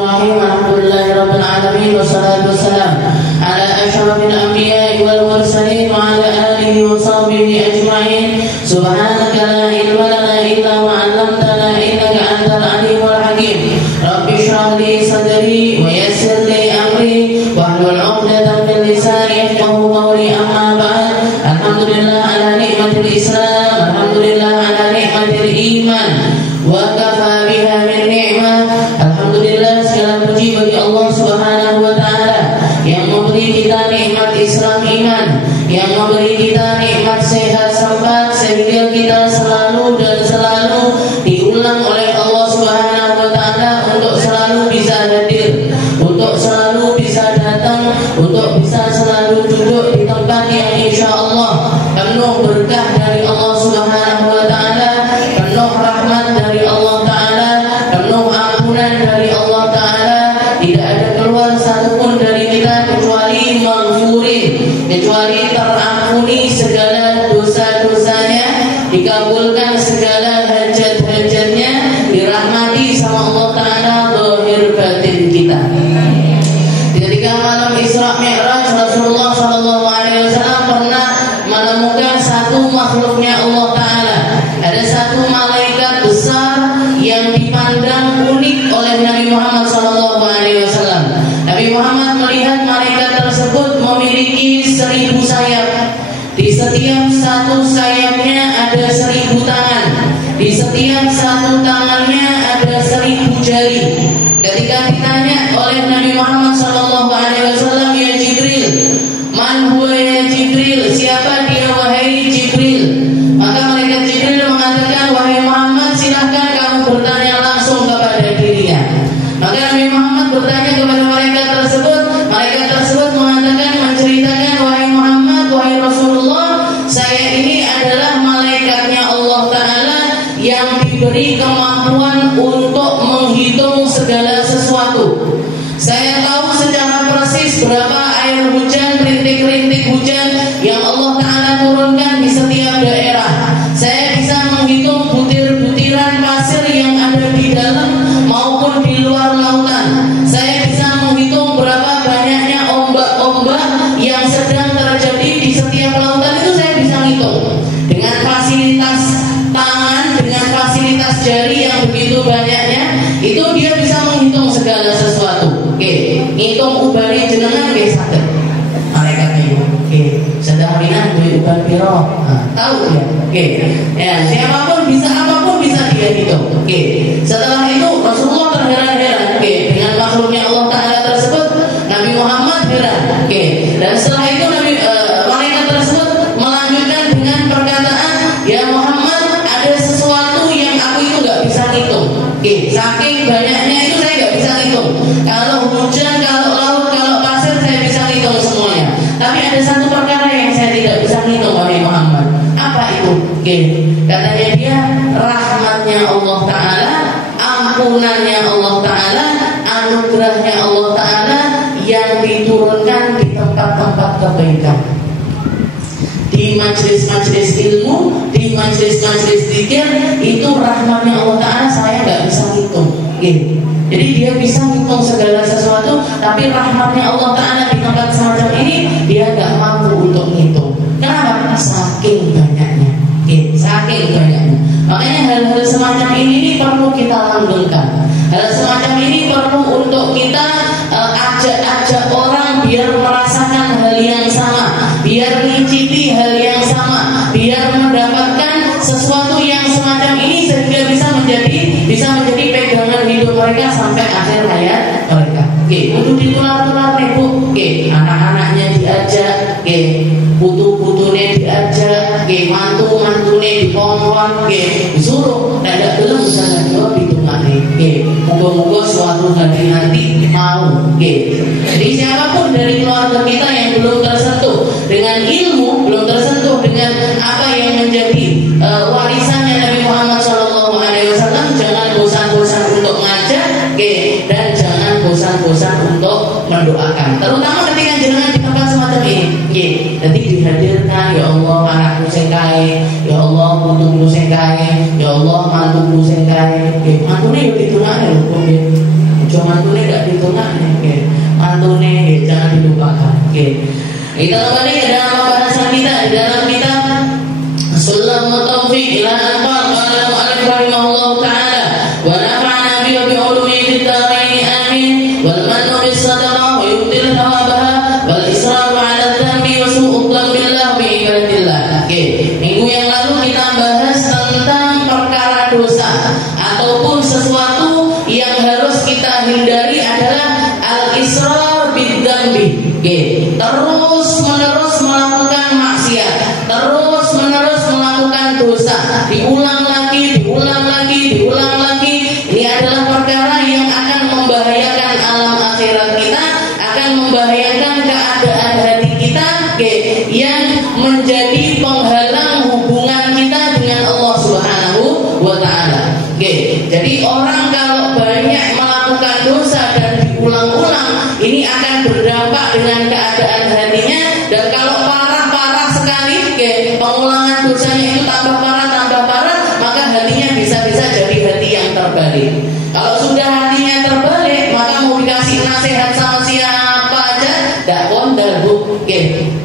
Bismillahirrahmanirrahim. Alhamdulillahirabbil alamin wassalatu wassalam ala asyrafil anbiya'i wal mursalin wa ala alihi wa sahbihi ajma'in. Subhanaka la ilma lana illa ma 'allamtana innaka antal alimul hakim. Rabbi shrah li sadri wa yassir li amri wahlul 'uqdatam min lisani yafqahu qawli. Amma ba'd. Alhamdulillah ala nikmatil Islam, alhamdulillah ala nikmatil iman. Wa kafa biha min ni'mah. Alhamdulillah, segala puji bagi Allah Subhanahu wa taala yang memberi kita nikmat Islam iman, yang memberi kita nikmat sehat sempat sehingga kita selalu dan selalu diulang oleh Allah Subhanahu wa taala untuk selalu bisa hadir, untuk selalu bisa datang, untuk bisa selalu duduk di tempat yang insyaallah penuh berkah dari Allah Subhanahu wa taala, penuh rahmat dari Allah taala, penuh ampunan dari Allah taala. Tidak ada keluar satupun dari kita kecuali maghfurin, kecuali terampuni segala dosa-dosanya, dikabulkan segala hajat-hajatnya, dirahmati sama Allah taala zahir batin kita. Ketika malam Isra Mi'raj, Rasulullah sallallahu alaihi wasallam pernah menemukan satu makhluknya Allah taala. Ada satu malaikat besar yang dipandang unik oleh Nabi Muhammad sallallahu alaihi wasallam. Nabi Muhammad melihat malaikat tersebut memiliki 1000 sayap. Di setiap satu sayapnya ada 1000 tangan. Di setiap satu tangannya ada 1000 jari. Ketika ditanya oleh Nabi Muhammad sallallahu alaihi wasallam, "Ya Jibril, man huwa ya Jibril? Siapa dia wahai Jibril?" Maka malaikat Jibril mengatakan, "Wahai Muhammad, silahkan kamu bertanya langsung kepada dirinya." Maka Nabi Muhammad bertanya kepada malaikat tersebut. Malaikat tersebut mengatakan, menceritakan, "Wahai Muhammad, wahai Rasulullah, saya ini adalah malaikatnya Allah Ta'ala yang diberi kemampuan untuk menghitung segala sesuatu. Saya tahu secara persis berapa air hujan, rintik-rintik hujan yang Allah Ta'ala turunkan di setiap daerah. Saya bisa menghitung butir-butiran pasir yang ada di dalam maupun di luar lautan. Saya bisa menghitung berapa banyaknya ombak-ombak yang sedang terjadi di setiap lautan. Itu saya bisa hitung. Dengan fasilitas tangan, dengan fasilitas jari yang begitu banyaknya, itu dia bisa menghitung segala sesuatu. Oke, ngitung ubari jenengan nggih saged. Malaikatnya itu. Oke, sedang minat duwe uban piro? Tahu ya. Oke. Ya, siapapun bisa, apapun bisa dia hitung. Oke. Setelah itu Rasulullah terheran-heran, oke, dengan makhluknya Allah Taala tersebut. Nabi Muhammad heran. Oke. Dan setelah itu malaikat tersebut melanjutkan dengan perkataan, "Ya Muhammad, ada sesuatu yang aku itu enggak bisa hitung." Oke, saking banyaknya itu saya enggak bisa hitung. Kalau hujan, kalau laut, kalau pasir saya bisa hitung semuanya. Tapi ada satu perkara yang saya tidak bisa hitung, wahai Muhammad. Apa itu? Oke, katanya dia, rahmatnya Allah Ta'ala, ampunannya Allah Ta'ala, anugerahnya Allah Ta'ala yang diturunkan di tempat-tempat kebaikan, di majelis-majelis ilmu, di majelis-majelis zikir. Itu rahmatnya Allah Ta'ala, saya nggak bisa hitung. Oke. Jadi dia bisa hitung segala sesuatu, tapi rahmatnya Allah Ta'ala di tempat semacam ini dia nggak mampu untuk hitung. Kenapa? Saking banyaknya. Oke, saking banyaknya. Makanya hal-hal semacam ini perlu kita langgengkan. Hal semacam ini perlu untuk kita ajak-ajak orang biar merasakan hal yang sama, biar mencicipi hal yang sama, biar mendapatkan sesuatu yang semacam ini sehingga bisa menjadi pegangan hidup mereka sampai akhir hayat mereka. Oke, untuk ditular-tular nih Bu. Oke, anak-anaknya diajak, oke, putu-putunya diajak, oke, mantu-mantunya dikongkon, oke, disuruh. Tidak belum bisa jawab itu nanti. Oke, moga-moga suatu hari nanti mau. Oke, jadi siapapun dari keluarga kita yang belum tersentuh dengan ilmu, belum tersentuh dengan apa yang menjadi warisannya Nabi Muhammad SAW, jangan bosan-bosan untuk ngajak, oke, dan jangan bosan-bosan untuk mendoakan. Terutama ketika jenengan di tempat semacam ini, oke, nanti dihadirkan, ya Allah anakku sing kae, ya Allah putuku sing kae, ya Allah mantuku sing kae, oke, mantune yo ditungane lho, oke. Ojo mantune gak ditungakne nggih. Mantune nggih jangan dilupakan nggih. Kita kembali ke dalam pembahasan kita di dalam kitab Sulamut Taufiq ila Anqal qala mu'allif rahimahullah ta'ala wa nafa'ana bi ulumi fid dharain amin wal mannu bis sadaqah wa yubtil thawabaha wal israf 'ala dhanbi wa su'u dhanbillah bi ibadatillah. Oke, minggu yang lalu kita bahas tentang perkara dosa ataupun sesuatu yang harus kita hindari adalah al-israr bid dhanbi. Oke, terus-menerus melakukan maksiat, terus-menerus melakukan dosa, diulang lagi. Ini adalah perkara yang akan membahayakan alam akhirat kita, akan membahayakan keadaan hati kita, yang menjadi penghalang hubungan kita dengan Allah Subhanahu wa Ta'ala. Jadi orang kalau banyak melakukan dosa dan diulang-ulang, ini akan berdampak dengan keadaan hatinya, dan kalau parah sekali, pengulangan dosanya itu tambah parah, maka hatinya bisa-bisa jadi hati yang terbalik. Kalau sudah hatinya terbalik, maka mau dikasih nasihat sama siapa aja tidak kondal.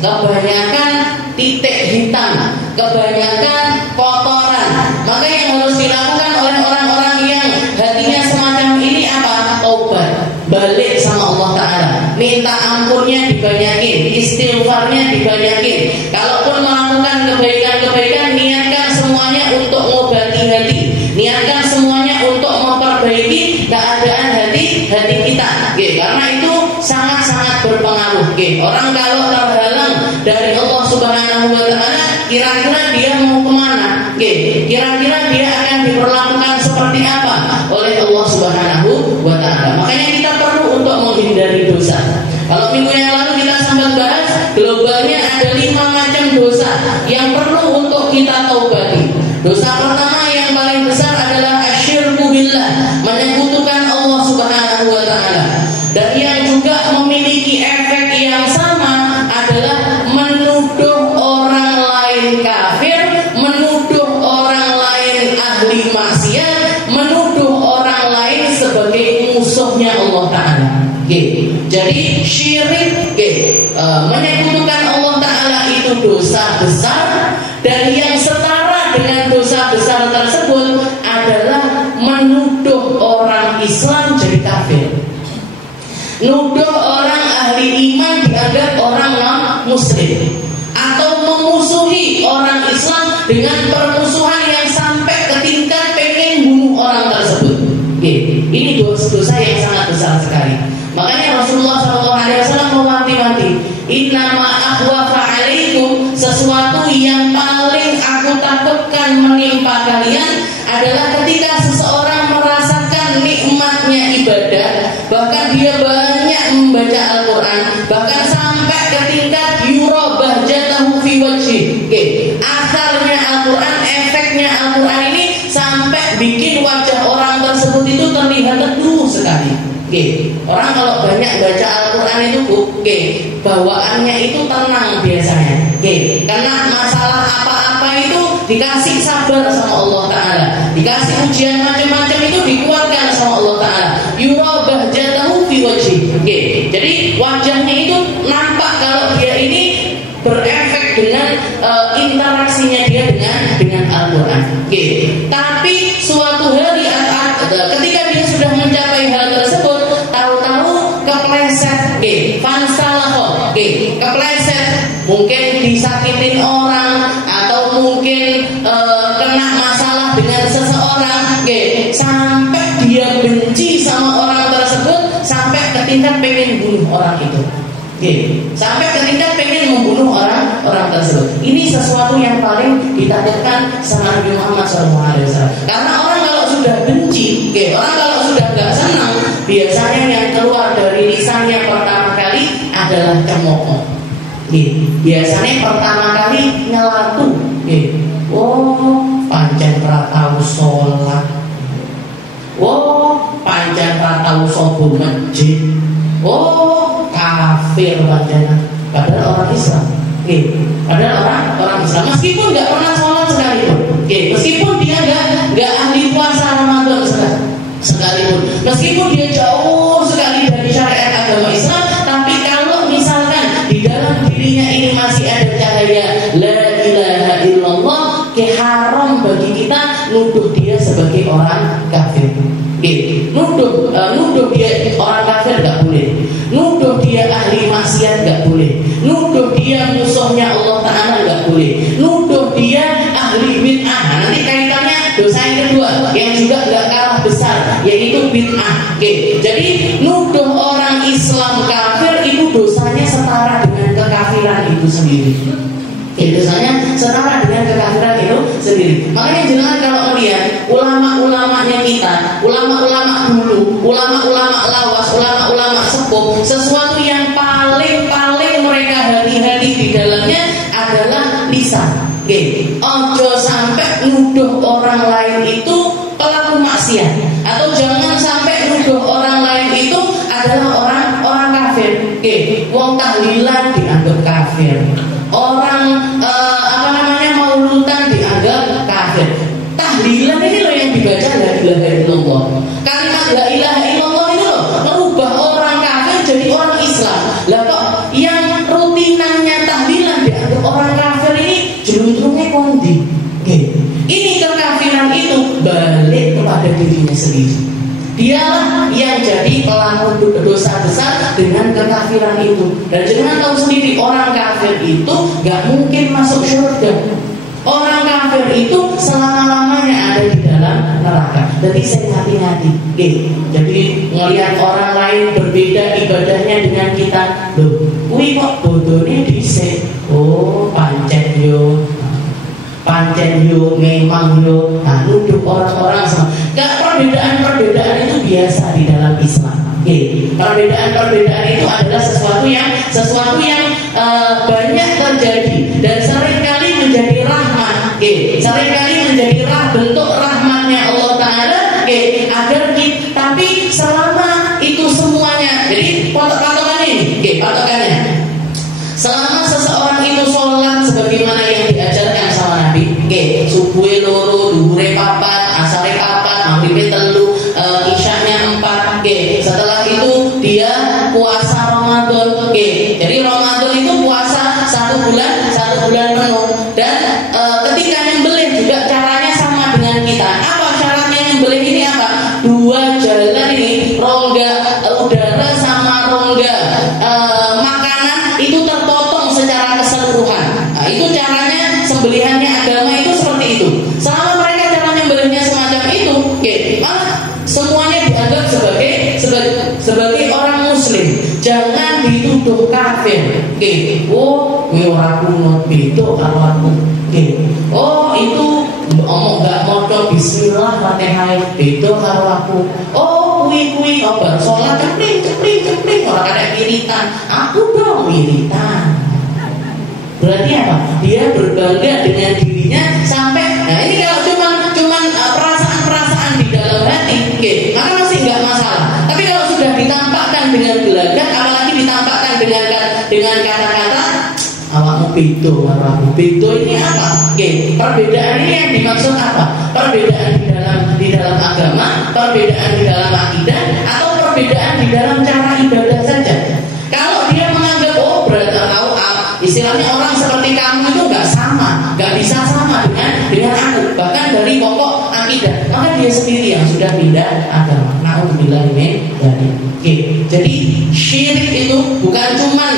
Kebanyakan titik hitam, kebanyakan kotoran. Maka yang harus dilakukan oleh orang-orang yang hatinya semacam ini apa? Taubat, balik sama Allah Ta'ala, minta ampunnya dibanyakin, istighfarnya dibanyakin. Kalaupun melakukan kebaikan-kebaikan, niatkan semuanya untuk mengobati hati, niatkan semuanya untuk memperbaiki keadaan hati kita. Karena itu sangat-sangat berpengaruh. Orang kalau terhalang dari Allah Subhanahu wa Ta'ala, kira-kira dia mau kemana? Kira-kira dia akan diperlakukan seperti apa oleh Allah Subhanahu wa Ta'ala. Makanya kita perlu untuk menghindari dosa. Kalau minggu yang lalu kita sempat bahas, globalnya ada 5 macam dosa yang perlu untuk kita taubati. Dosa pertama yang paling besar adalah asyirku billah, menyekutukan Allah Subhanahu wa Ta'ala. Dan yang juga memiliki efek yang sama adalah menuduh orang lain kafir, menuduh orang lain ahli maksiat, menuduh orang lain sebagai musuhnya Allah Ta'ala. Jadi syirik, menyekutukan Allah Ta'ala itu dosa besar, dan yang setara dengan dosa besar tersebut adalah menuduh orang Islam jadi kafir, nuduh orang ahli iman dianggap orang non-muslim, atau memusuhi orang Islam dengan permusuhan yang sampai ke tingkat pengen bunuh orang tersebut. Ini dosa yang sangat besar sekali. Makanya Rasulullah SAW mewanti-wanti, innama akhwafa alaikum, sesuatu yang paling aku takutkan menimpa kalian adalah ketika seseorang merasakan nikmatnya ibadah, bahkan dia banyak membaca Al-Quran, bahkan sampai ke tingkat yura bahjatahu fi wajhi. Akarnya Al-Quran, efeknya Al-Quran ini sampai bikin wajah orang tersebut itu terlihat teduh sekali. Orang kalau banyak baca Al-Quran itu bawaannya itu tenang biasanya. Karena masalah apa-apa itu dikasih sabar sama Allah Ta'ala, dikasih ujian macam-macam itu dikuatkan sama Allah Ta'ala. Yura bahjatahu fi wajhi. Jadi wajahnya itu nampak kalau dia ini berefek dengan interaksinya dia dengan Al-Quran. Tapi suatu hari ketika dia sudah mencapai hal tersebut, tahu-tahu kepleset, kepleset, mungkin disakitin orang, atau mungkin kena masalah dengan seseorang, sampai dia benci sama orang tersebut, sampai ke tingkat pengen bunuh orang itu. Sampai ke tingkat pengen membunuh orang tersebut. Ini sesuatu yang paling ditakutkan sama Nabi Muhammad SAW. Karena orang kalau sudah benci, orang kalau sudah gak senang, biasanya yang keluar dari lisannya pertama kali adalah cemooh. Biasanya pertama kali nyelatu. Oh, pancen ra tau sholat. Oh, pancen ra tau sobo masjid. Oh, kafir padahal orang Islam. Padahal orang Islam meskipun nggak pernah sholat sekalipun. Meskipun dia nggak ahli puasa Ramadan sekalipun, meskipun dia jauh sekali dari syariat agama Islam, tapi kalau misalkan di dalam dirinya ini masih ada cahaya la ilaha illallah, haram bagi kita nuduh dia sebagai orang kafir. Nuduh dia orang kafir nggak boleh, nuduh dia ahli maksiat nggak boleh, nuduh dia musuhnya Allah Ta'ala nggak boleh, nuduh dia ahli bid'ah. Nah, nanti kaitannya dosa yang kedua yang juga nggak kalah besar, yaitu bid'ah. Jadi nuduh orang Islam kafir itu dosanya setara dengan kekafiran itu sendiri. Dosanya setara dengan kekafiran itu sendiri. Makanya jangan kalau melihat ulama-ulamanya kita, ulama-ulama dulu, ulama-ulama lawas, ulama-ulama sepuh, sesuatu yang paling mereka hati-hati di dalamnya adalah lisan. Ojo sampai nuduh orang lain itu pelaku maksiat, atau jangan sampai nuduh orang lain itu adalah orang kafir. Wong tahlilan dianggap kafir. Orang maulutan dianggap kafir. Tahlilan ini loh yang dibaca la ilaha illallah. Kalimat la ilaha illallah itu loh merubah orang kafir jadi orang Islam. Lah kok yang rutinannya tahlilan dianggap orang kafir ini jeluntrungnya kondi. Ini kekafiran itu balik kepada dirinya sendiri. Dialah yang jadi pelaku dosa besar dengan kekafiran itu. Dan jangan tahu sendiri, orang kafir itu gak mungkin masuk surga. Orang kafir itu selama-lamanya ada di dalam neraka. Jadi saya hati-hati. Jadi ngelihat orang lain berbeda ibadahnya dengan kita, loh, wih kok bodohnya dhisik. Oh, pancen yo, memang yo. Nah, nuduh orang-orang sama. Perbedaan itu biasa di dalam Islam. Perbedaan itu adalah sesuatu yang banyak terjadi dan seringkali menjadi rahmat. Seringkali menjadi bentuk rahmatnya Allah Ta'ala agar kita, tapi selama itu semuanya. Jadi patokannya selama seseorang itu sholat sebagaimana yang diajarkan sama Nabi, subuhe loro, duhure papat, asare papat, maghribe telu, isyanya 4. Setelah itu dia puasa Ramadan. Jadi Ramadan itu puasa 1 bulan penuh. Dan ketika nyembelih juga caranya sama dengan kita. Apa syaratnya nyembelih ini apa? 2 jalan ini, rongga udara sama rongga makanan itu terpotong secara keseluruhan. Nah, itu caranya sembelihannya agama itu seperti itu. Selama mereka cara nyembelihnya semacam itu, semuanya dianggap sebagai orang muslim. Jangan dituduh kafir. Oh, ora kunut beda karo aku. Oh, itu gak maca bismillah Fatihah beda karo aku. Oh, kuwi obat salat cepling ora kena wiritan. Aku dong wiritan. Berarti apa? Dia berbangga dengan dirinya sampai. Nah, ini kalau cuman perasaan di dalam hati, maka masih nggak masalah. Tapi kalau sudah ditampakkan dengan gelagat, apalagi ditampakkan dengan kata-kata awakmu beda karo aku. Beda ini apa? Perbedaan ini yang dimaksud apa? Perbedaan di dalam agama, perbedaan di dalam akidah, atau perbedaan di dalam cara ibadah saja. Kalau dia menganggap berarti istilahnya orang seperti kamu itu nggak bisa sama dengan aku, bahkan dari pokok akidah, maka dia sendiri yang sudah pindah agama. Na'udzubillah min dzalik. Jadi syirik itu bukan cuman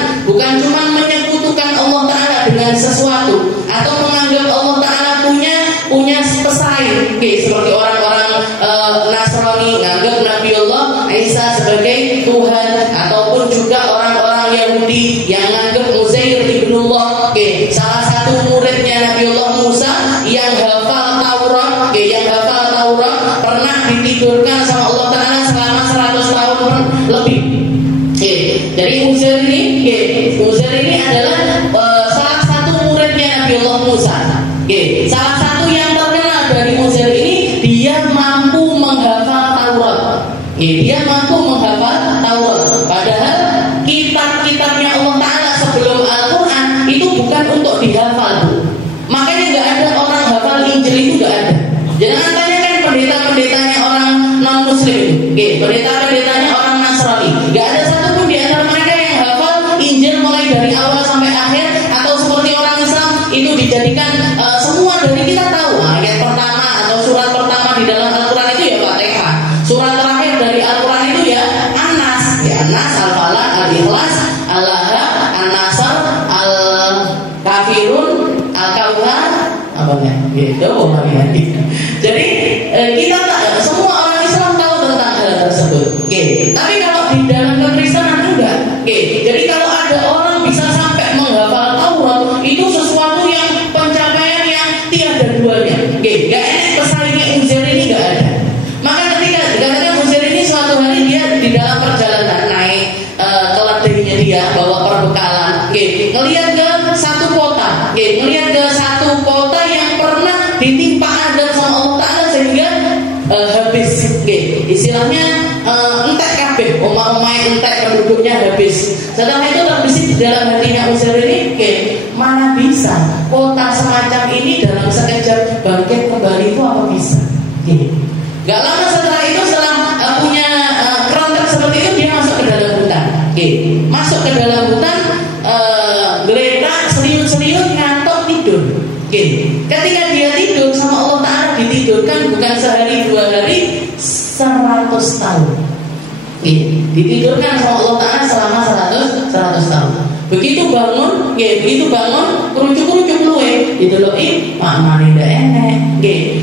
menyekutukan Allah Ta'ala dengan sesuatu, atau menganggap Allah Ta'ala punya pesaing. Seperti orang-orang Nasrani menganggap Nabi Allah Isa sebagai Tuhan, ataupun juga orang-orang Yahudi yang menganggap Uzair ibnullah. Salah satu muridnya Nabi Allah Musa yang hafal Taurat pernah ditidurkan sama Allah Ta'ala selama 100 tahun lebih. Jadi Uzair ini adalah salah satu muridnya Nabi Allah Musa. Salah satu yang terkenal dari Uzair ini, dia mampu menghafal Taurat. Padahal kitab-kitabnya Allah Ta'ala sebelum Al-Quran itu bukan untuk dihafal, Bu. Makanya nggak ada orang hafal Injil, itu nggak ada. Jangan tanyakan pendeta pendetanya orang non muslim, pendetanya orang Nasrani, nggak ada satupun di antara mereka yang hafal Injil mulai dari awal sampai akhir, atau seperti orang Islam itu dijadikan semua dari kita tahu ayat pertama atau surat pertama di dalam Al-Quran itu ya Fatihah, surat terakhir dari Al-Quran itu ya An-Nas, Al-Falaq, Al-Ikhlas, Al-Lahab, An-Nasr, Al-Kafirun, Al-Kautsar, apanya gitu. Jadi kita semua orang Islam tahu tentang hal tersebut. Tapi kalau di dalam kekristenan enggak. Jadi kalau ada orang bisa sampai menghafal Taurat, itu sesuatu yang pencapaian yang tiada duanya. Enggak enak pesaingnya Uzair ini enggak ada. Maka ketika dikatakan Uzair ini suatu hari dia di dalam perjalanan naik keledainya dia bawa perbekalan, ngelihat ke satu kota, yang pernah ditimpa adab sama Allah Ta'ala sehingga habis, istilahnya entek kabeh, omah-omah entek penduduknya habis. Setelah itu terbesit dalam hatinya Uzair ini, mana bisa kota semacam ini dalam sekejap bangkit kembali, itu apa bisa? Gak lama setelah itu, setelah punya kerontak seperti itu, dia masuk ke dalam hutan. Masuk ke dalam hutan, geletak, serius-serius, ngantuk, tidur. Ketika dia tidur sama Allah Ta'ala ditidurkan bukan sehari 2 hari, 100 tahun. Ditidurkan sama Allah Ta'ala selama 100 tahun. Begitu bangun, kerucuk-kerucuk luwe, dideloki, makmane ndak enek,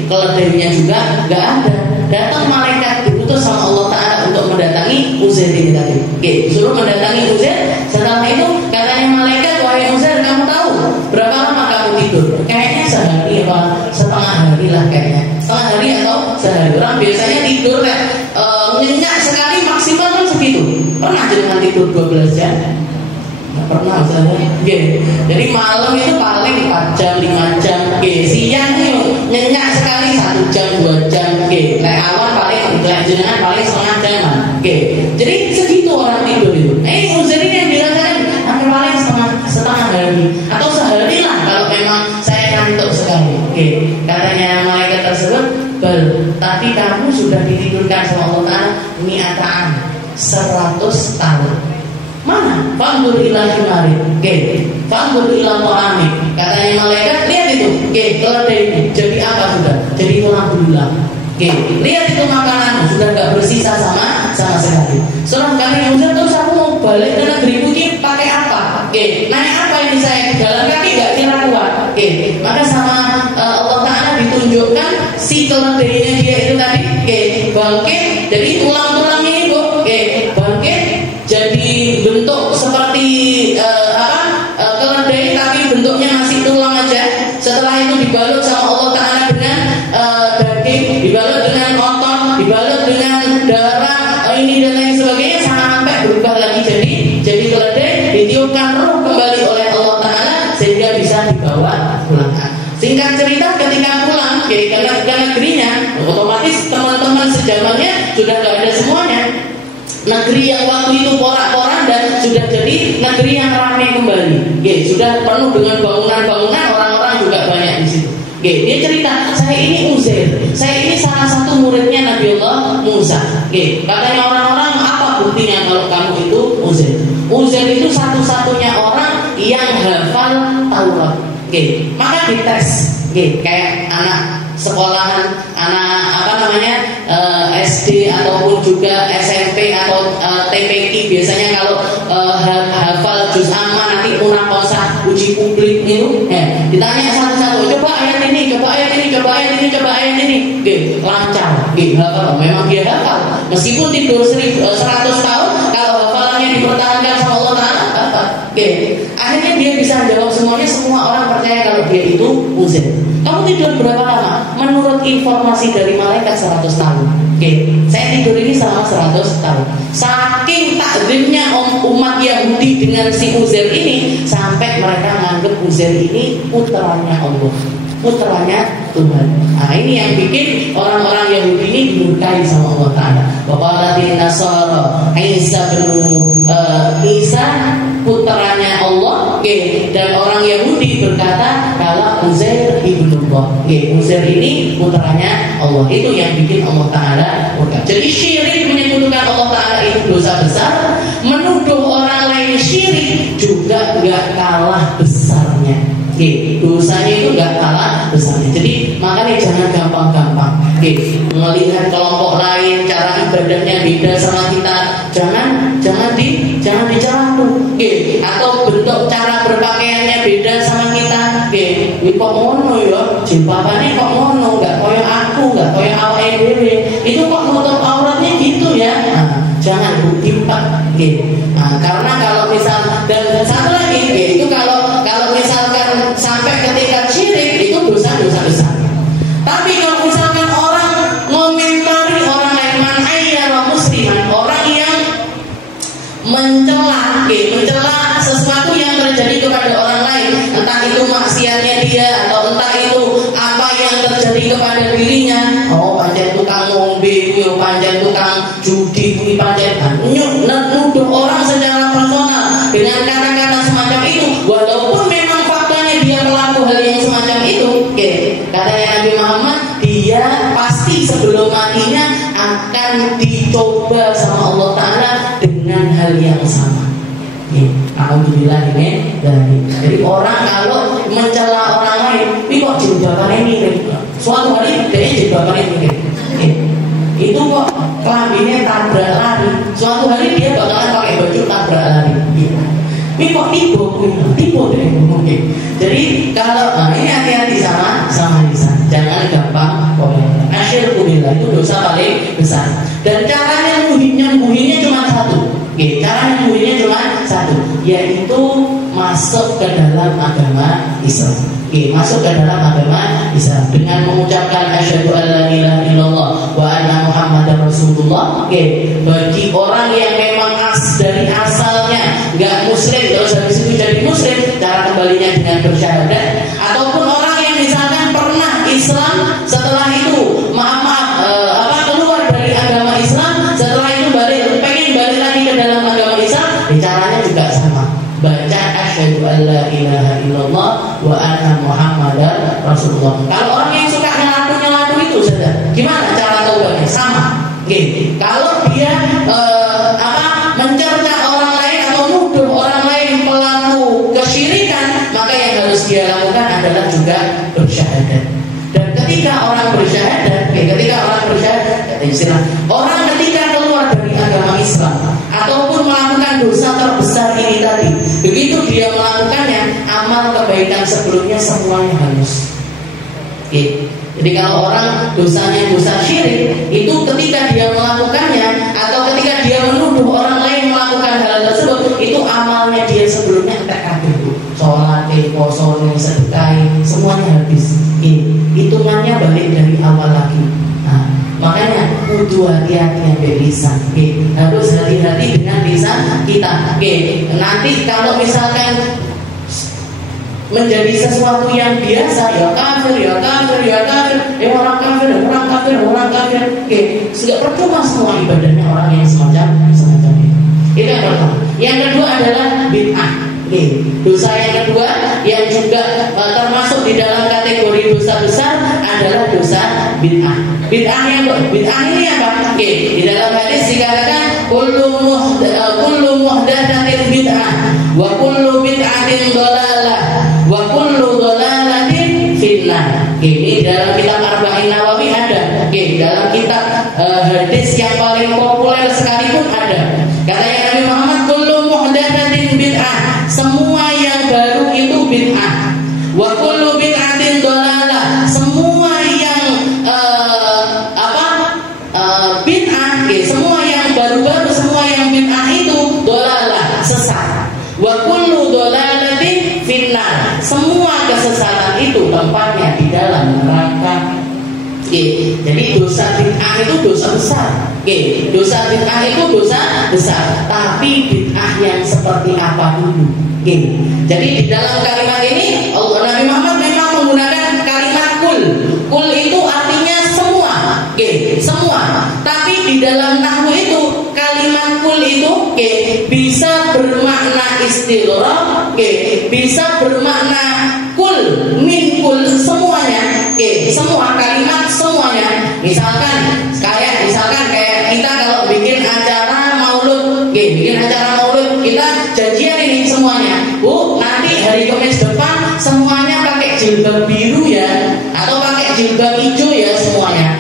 keledainya juga enggak ada. Datang malaikat diutus sama Allah Ta'ala untuk mendatangi Uzair ini tadi. Disuruh mendatangi Uzair. Setelah itu katanya malaikat, wahai Uzair, kamu tahu berapa lama kamu tidur? Kayaknya sehari apa setengah hari lah kayaknya. Setengah hari atau sehari. Orang biasanya tidur nyenyak sekali maksimal kan segitu. Pernah jangan tidur 12 jam? Nggak pernah misalnya. Jadi malam itu paling 4 jam, 5 jam. Siang itu nyenyak sekali 1 jam, 2 jam. Kayak awan paling jenengan paling setengah jam. Jadi segitu orang tidur itu. Uzair ini yang dirasakan hampir paling setengah hari atau sehari lah kalau memang saya ngantuk sekali. Katanya malaikat tersebut, tapi kamu sudah ditidurkan sama Allah Ta'ala mi'atan 100 tahun. Mana? Fandur ila himari. Fandur ila ta'ami. Katanya malaikat, lihat itu. Keledai ini jadi apa sudah? Jadi tulang belulang. Lihat itu makanan sudah gak bersisa sama sekali. Setelah kami Uzair, terus aku mau balik ke negeriku ini pakai apa? Naik apa ini saya? Jalan kaki gak kira kuat. Maka sama Allah Ta'ala ditunjukkan si keledainya dia itu tadi bangkit. Jadi tulang-tulangnya itu bangkit jadi bentuk seperti keledai, tapi bentuknya masih tulang aja. Setelah itu dibalut sama Allah Ta'ala dengan daging, dibalut dengan otot, dibalut dengan darah, ini dan lain sebagainya, sampai berubah lagi jadi keledai, ditiupkan roh kembali oleh Allah Ta'ala sehingga bisa dibawa pulang. Singkat cerita, ketika pulang ke negerinya, otomatis teman-teman sejamannya sudah gak ada semuanya. Negeri yang waktu itu porak-poranda sudah jadi negeri yang ramai kembali. Sudah penuh dengan bangunan-bangunan, orang-orang juga banyak di situ. Dia cerita, saya ini Uzair, saya ini salah satu muridnya Nabi Allah Musa. Katanya orang-orang, apa buktinya kalau kamu itu Uzair? Uzair itu satu-satunya orang yang hafal Taurat. Maka dites, kayak anak sekolahan, anak SD ataupun juga SMP atau TPQ biasanya kalau hafal juz amma nanti munaqashah uji publik itu ditanya satu-satu, coba ayat ini, coba ayat ini, coba ayat ini, coba ayat ini, lancar, hafal. Memang dia hafal meskipun tidur 100 tahun, kalau hafalannya dipertahankan sama Allah Ta'ala hafal. Akhirnya dia bisa jawab semuanya, semua orang percaya kalau dia itu Uzair. Kamu tidur berapa lama? Menurut informasi dari malaikat 100 tahun. Saya tidur ini selama 100 tahun. Saking takzimnya umat Yahudi dengan si Uzair ini, sampai mereka menganggap Uzair ini putranya Allah, putranya Tuhan. Nah, ini yang bikin orang-orang Yahudi ini dimurkai sama Allah Ta'ala. Waqalatin Nasara Isa bin Isa putranya Allah, dan orang Yahudi berkata kalau Uzair ibnullah, Uzair ini putranya Allah. Itu yang bikin Allah Ta'ala murka. Jadi syirik menyekutukan Allah Ta'ala itu dosa besar. Menuduh orang lain syirik juga gak kalah besarnya. Dosanya itu gak kalah besarnya. Jadi makanya jangan gampang-gampang melihat kelompok lain cara ibadahnya beda sama kita, jangan dicela tuh. Atau bentuk cara berpakaiannya beda sama kita. Kok ngono ya, jilbabannya kok ngono, gak koyo aku, gak koyo awake dhewe. Itu kok nutup auratnya gitu ya. Jangan timpak. Karena kalau misal, dan satu lagi itu kalau misalkan sampai ketika syirik itu dosa-dosa besar. Tapi kalau misalkan orang ngomentari orang lain, man ayyara musliman, orang yang mencela sesuatu yang terjadi kepada orang lain, entah itu maksiatnya dia atau entah itu apa yang terjadi kepada dirinya. Oh, pancen tukang ngombe, pancen tukang judi, pancen nuduh orang secara personal dengan kata-kata semacam itu, walaupun memang faktanya dia pelaku hal yang semacam itu. Katanya Nabi Muhammad, dia pasti sebelum matinya akan dicoba sama Allah Ta'ala dengan hal yang sama. Alhamdulillah ini. Jadi orang kalau mencela orang lain, ini kok jilbabannya mirip, suatu hari dia jilbabannya mirip, itu kok kelaminnya tabrak lari, suatu hari dia bakalan pakai baju tabrak lari. Ini kok tipu deh mungkin. Jadi kalau ini hati-hati sama lisan, jangan gampang komentar. Asyirku billah itu dosa paling besar. Dan caranya nyembuhinnya cuma satu. Cara nyembuhinnya cuma satu, yaitu masuk ke dalam agama Islam. Masuk ke dalam agama Islam dengan mengucapkan asyhadu alla ilaha illallah wa anna muhammadar rasulullah. Bagi orang yang memang dari asalnya nggak muslim terus habis itu jadi muslim, cara kembalinya dengan bersyahadat. Ataupun orang yang misalkan pernah Islam setelah itu keluar dari agama Islam, setelah itu pengen balik lagi ke dalam agama Islam, caranya juga sama, baca asyhadu alla ilaha illallah wa anna muhammadar rasulullah. Kalau orang yang suka nyelatu itu saja, gimana cara taubatnya? Sama. Kalau dia mencerca orang lain atau nuduh orang lain pelaku kesyirikan, maka yang harus dia lakukan adalah juga bersyahadat. Dan ketika orang bersyahadat, orang ketika keluar dari agama Islam ataupun melakukan dosa terbesar ini tadi, begitu dia melakukannya, amal kebaikan sebelumnya semuanya hangus. Jadi kalau orang dosanya dosa syirik, itu ketika dia melakukannya atau ketika dia menuduh orang lain melakukan hal tersebut, itu amalnya dia sebelumnya entek kabeh. Sholat, puasa, sedekah, semuanya habis. Hitungannya balik dari awal lagi. Makanya kudu hati-hati ambil lisan. Harus hati-hati dengan lisan kita. Nanti kalau misalkan menjadi sesuatu yang biasa, ya kafir, orang kafir. Sudah percuma semua ibadahnya orang yang semacam itu. Itu yang pertama. Yang kedua adalah bid'ah. Dosa yang kedua yang juga termasuk di dalam kategori dosa besar adalah dosa bid'ah. Bid'ah ini apa? Di dalam hadis dikatakan kullu muhdatsatin bid'ah wa kullu bid'atin dhalalah wa kullu dhalalatin finnar. Ini dalam kitab Arba'in Nawawi ada. Dalam kitab hadis yang paling populer sekalipun ada. Katanya Nabi Muhammad, kullu muhdatsatin bid'ah, semua yang baru itu bid'ah. Wa kullu bid'atin dhalalah, semua yang bid'ah, semua yang baru-baru, semua yang bid'ah itu dhalalah, sesat. Wa kullu dhalalatin finnar, semua kesesatan itu tempatnya di dalam neraka. Jadi dosa bid'ah itu dosa besar. Dosa bid'ah itu dosa besar. Tapi bid'ah yang seperti apa dulu? Jadi di dalam kalimat ini Nabi Muhammad memang menggunakan kalimat kul. Kul itu artinya semua. Semua. Tapi di dalam nahwu itu kalimat kul itu bisa bermakna istighraq, bisa bermakna kul min kul, semuanya. Semua kalimat semuanya. Misalkan kayak kita kalau bikin acara maulud, kita janjian ini semuanya, Bu, nanti hari Kamis depan semuanya pakai jilbab biru ya, atau pakai jilbab hijau ya semuanya.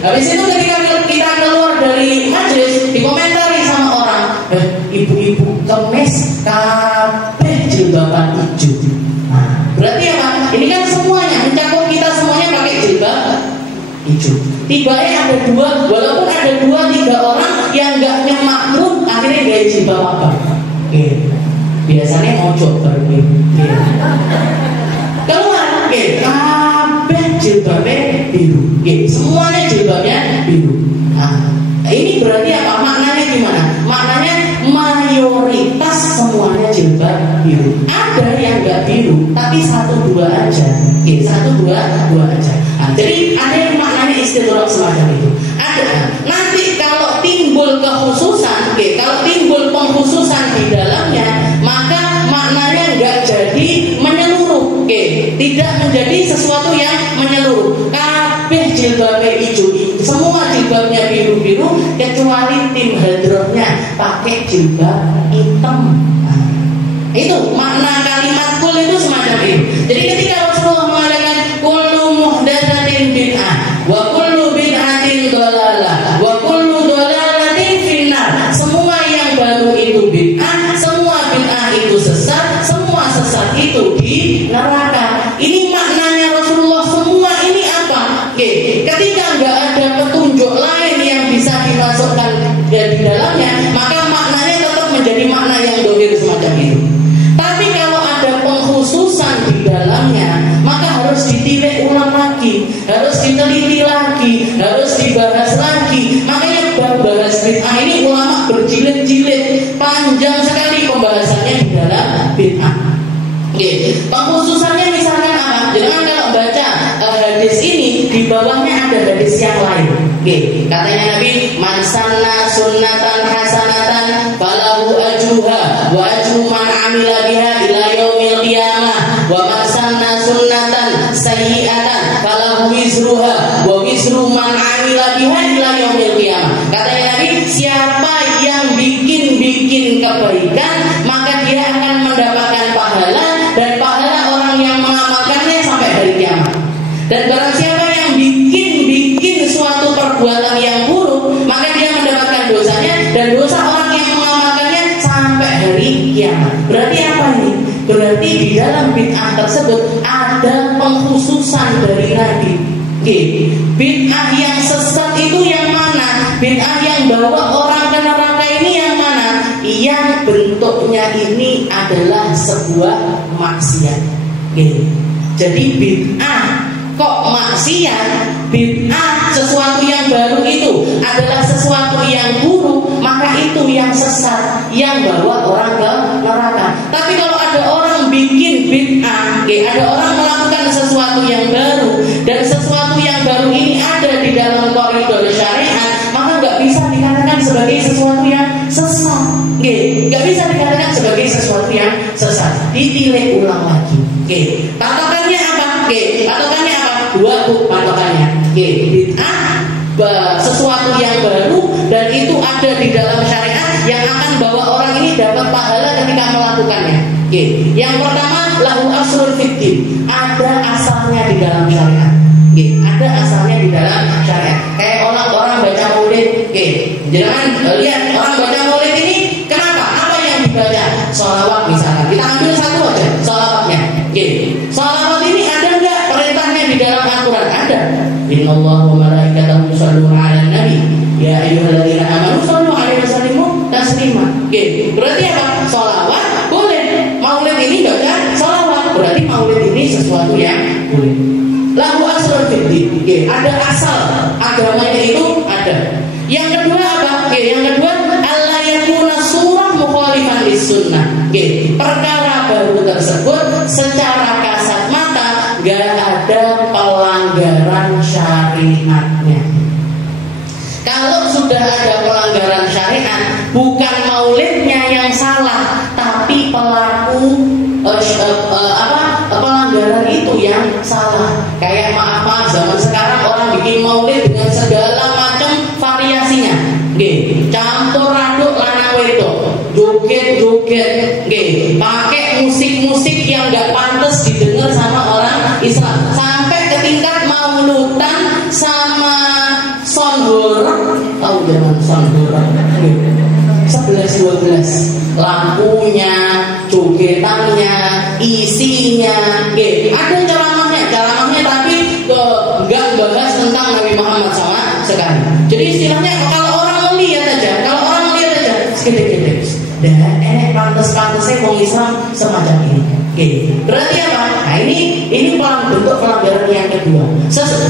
Habis itu ketika kita keluar dari majelis, dikomentari sama orang, ibu-ibu Kamis kabeh jilbaban hijau. Berarti apa? Ini kan semuanya mencakup kita semuanya pakai jilbab hijau. Tibanya ada dua, walaupun ada 2-3 orang yang nggak nyemakrum, akhirnya gaya jilbab apa? Biasanya mojok baru keluar, kabeh jilbabnya biru, semuanya jilbabnya biru. Ini berarti apa? Maknanya gimana? Maknanya mayoritas semuanya jilbab biru. Ada yang nggak biru, tapi 1-2 aja. 1-2 aja. Jadi ada yang maknanya istidrak semacam itu. Ada. Nanti kalau timbul kekhususan, kalau timbul pengkhususan di dalamnya, maka maknanya nggak jadi menyeluruh. Tidak menjadi sesuatu yang menyeluruh. Kabeh jilbabnya hijau, semua jilbabnya biru-biru, kecuali tim hadrohnya pakai jilbab hitam. Itu makna kalimat kul itu semacam itu. Jadi ketika Rasulullah mengatakan kullu muhdatsatin bid'ah wa kullu bid'atin dhalalah wa kullu dhalalatin finnar, semua yang baru itu bid'ah, semua bid'ah itu sesat, semua sesat itu di neraka. Ini maknanya Rasulullah. Semua ini apa? Ketika nggak ada petunjuk lain yang bisa dimasukkan di dalamnya, maka maknanya tetap menjadi makna yang dohir semacam itu. Tapi kalau ada pengkhususan di dalamnya, maka harus ditilik ulang lagi, harus diteliti lagi, harus dibahas lagi. Makanya bahas bid'ah ini ulama berjilid-jilid, panjang sekali pembahasannya di dalam bid'ah. Pengkhususannya misalkan apa? Jangan kalau baca hadis ini di bawahnya ada hadis yang lain. Katanya Nabi, man sanna sunnatan hasanatan falahu ajruha wa ajru man amila biha ila yaumil qiyamah wa man sanna sunnatan sayyi'atan falahu wizruha wa wizru man amila biha ila yaumil qiyamah. Katanya Nabi, siapa yang bikin kebaikan, maka dia akan mendapatkan pahala dan pahala orang yang mengamalkannya sampai hari kiamat. Dan barang siapa yang bikin suatu perbuatan yang buruk, maka dia mendapatkan dosanya dan dosa orang yang mengamalkannya sampai hari kiamat. Berarti apa ini? Berarti di dalam bid'ah tersebut ada pengkhususan dari Nabi. Bid'ah yang sesat itu yang mana? Bid'ah yang bawa orang ke neraka ini yang mana? Yang bentuknya ini adalah sebuah maksiat. Jadi bid'ah kok maksiat? Bid'ah sesuatu yang baru itu adalah sesuatu yang buruk, maka itu yang sesat, yang bawa orang ke neraka. Tapi kalau ada orang bikin bid'ah, ada orang melakukan sesuatu yang baru, dan sesuatu yang baru ini ada di dalam koridor syariat, maka nggak bisa dikatakan sebagai sesuatu yang sesat. Nggak bisa dikatakan sebagai sesuatu yang sesat. Ditilik ulang lagi. Patokannya apa? Patokannya apa? 2 patokannya. Bid'ah, sesuatu yang baru, dan itu ada di dalam syariat yang akan bawa orang ini dapat pahala ketika melakukannya. Yang pertama, lahu aslun fiddin, ada asalnya di dalam syariat. Ada asalnya di dalam syariat. Kayak orang baca maulid. Jangan lihat orang baca maulid ini kenapa? Apa yang dibaca? Sholawat misalnya. Kita ambil satu aja, sholawatnya. Sholawat ini ada enggak perintahnya di dalam Al-Quran? Ada. Innallaha wa malaikatahu yusholluna 'alan nabi ya ayyuhalladzina amanu shollu 'alaihi wa sallimu taslima. Berarti apa? Sholawat boleh. Maulid ini baca sholawat, berarti maulid ini sesuatu yang boleh. Lahu aslun fiddin, ada asal agamanya itu ada. Yang kedua apa? Yang kedua, alla yakuna surah mukhalifan lis-sunnah. Perkara baru tersebut secara kasat mata gak ada pelanggaran syariatnya. Kalau sudah ada pelanggaran syariat, bukan maulidnya yang salah, tapi pelaku pelanggaran itu yang salah. Kayak maaf zaman sekarang orang bikin maulid dengan joget-joget, pakai musik-musik yang nggak pantas didengar sama orang Islam, sampai ke tingkat maulutan sama sound horror. Tahu zaman sound horror? 11-12 lampunya, jogetannya, isinya, ada ceramahnya tapi nggak bahas tentang Nabi Muhammad sama sekali. Jadi istilahnya kalau orang melihat aja, sedikit-sedikit, dan enek pantas-pantasnya orang Islam semacam ini. Berarti apa? Nah ini bentuk pelanggaran yang kedua.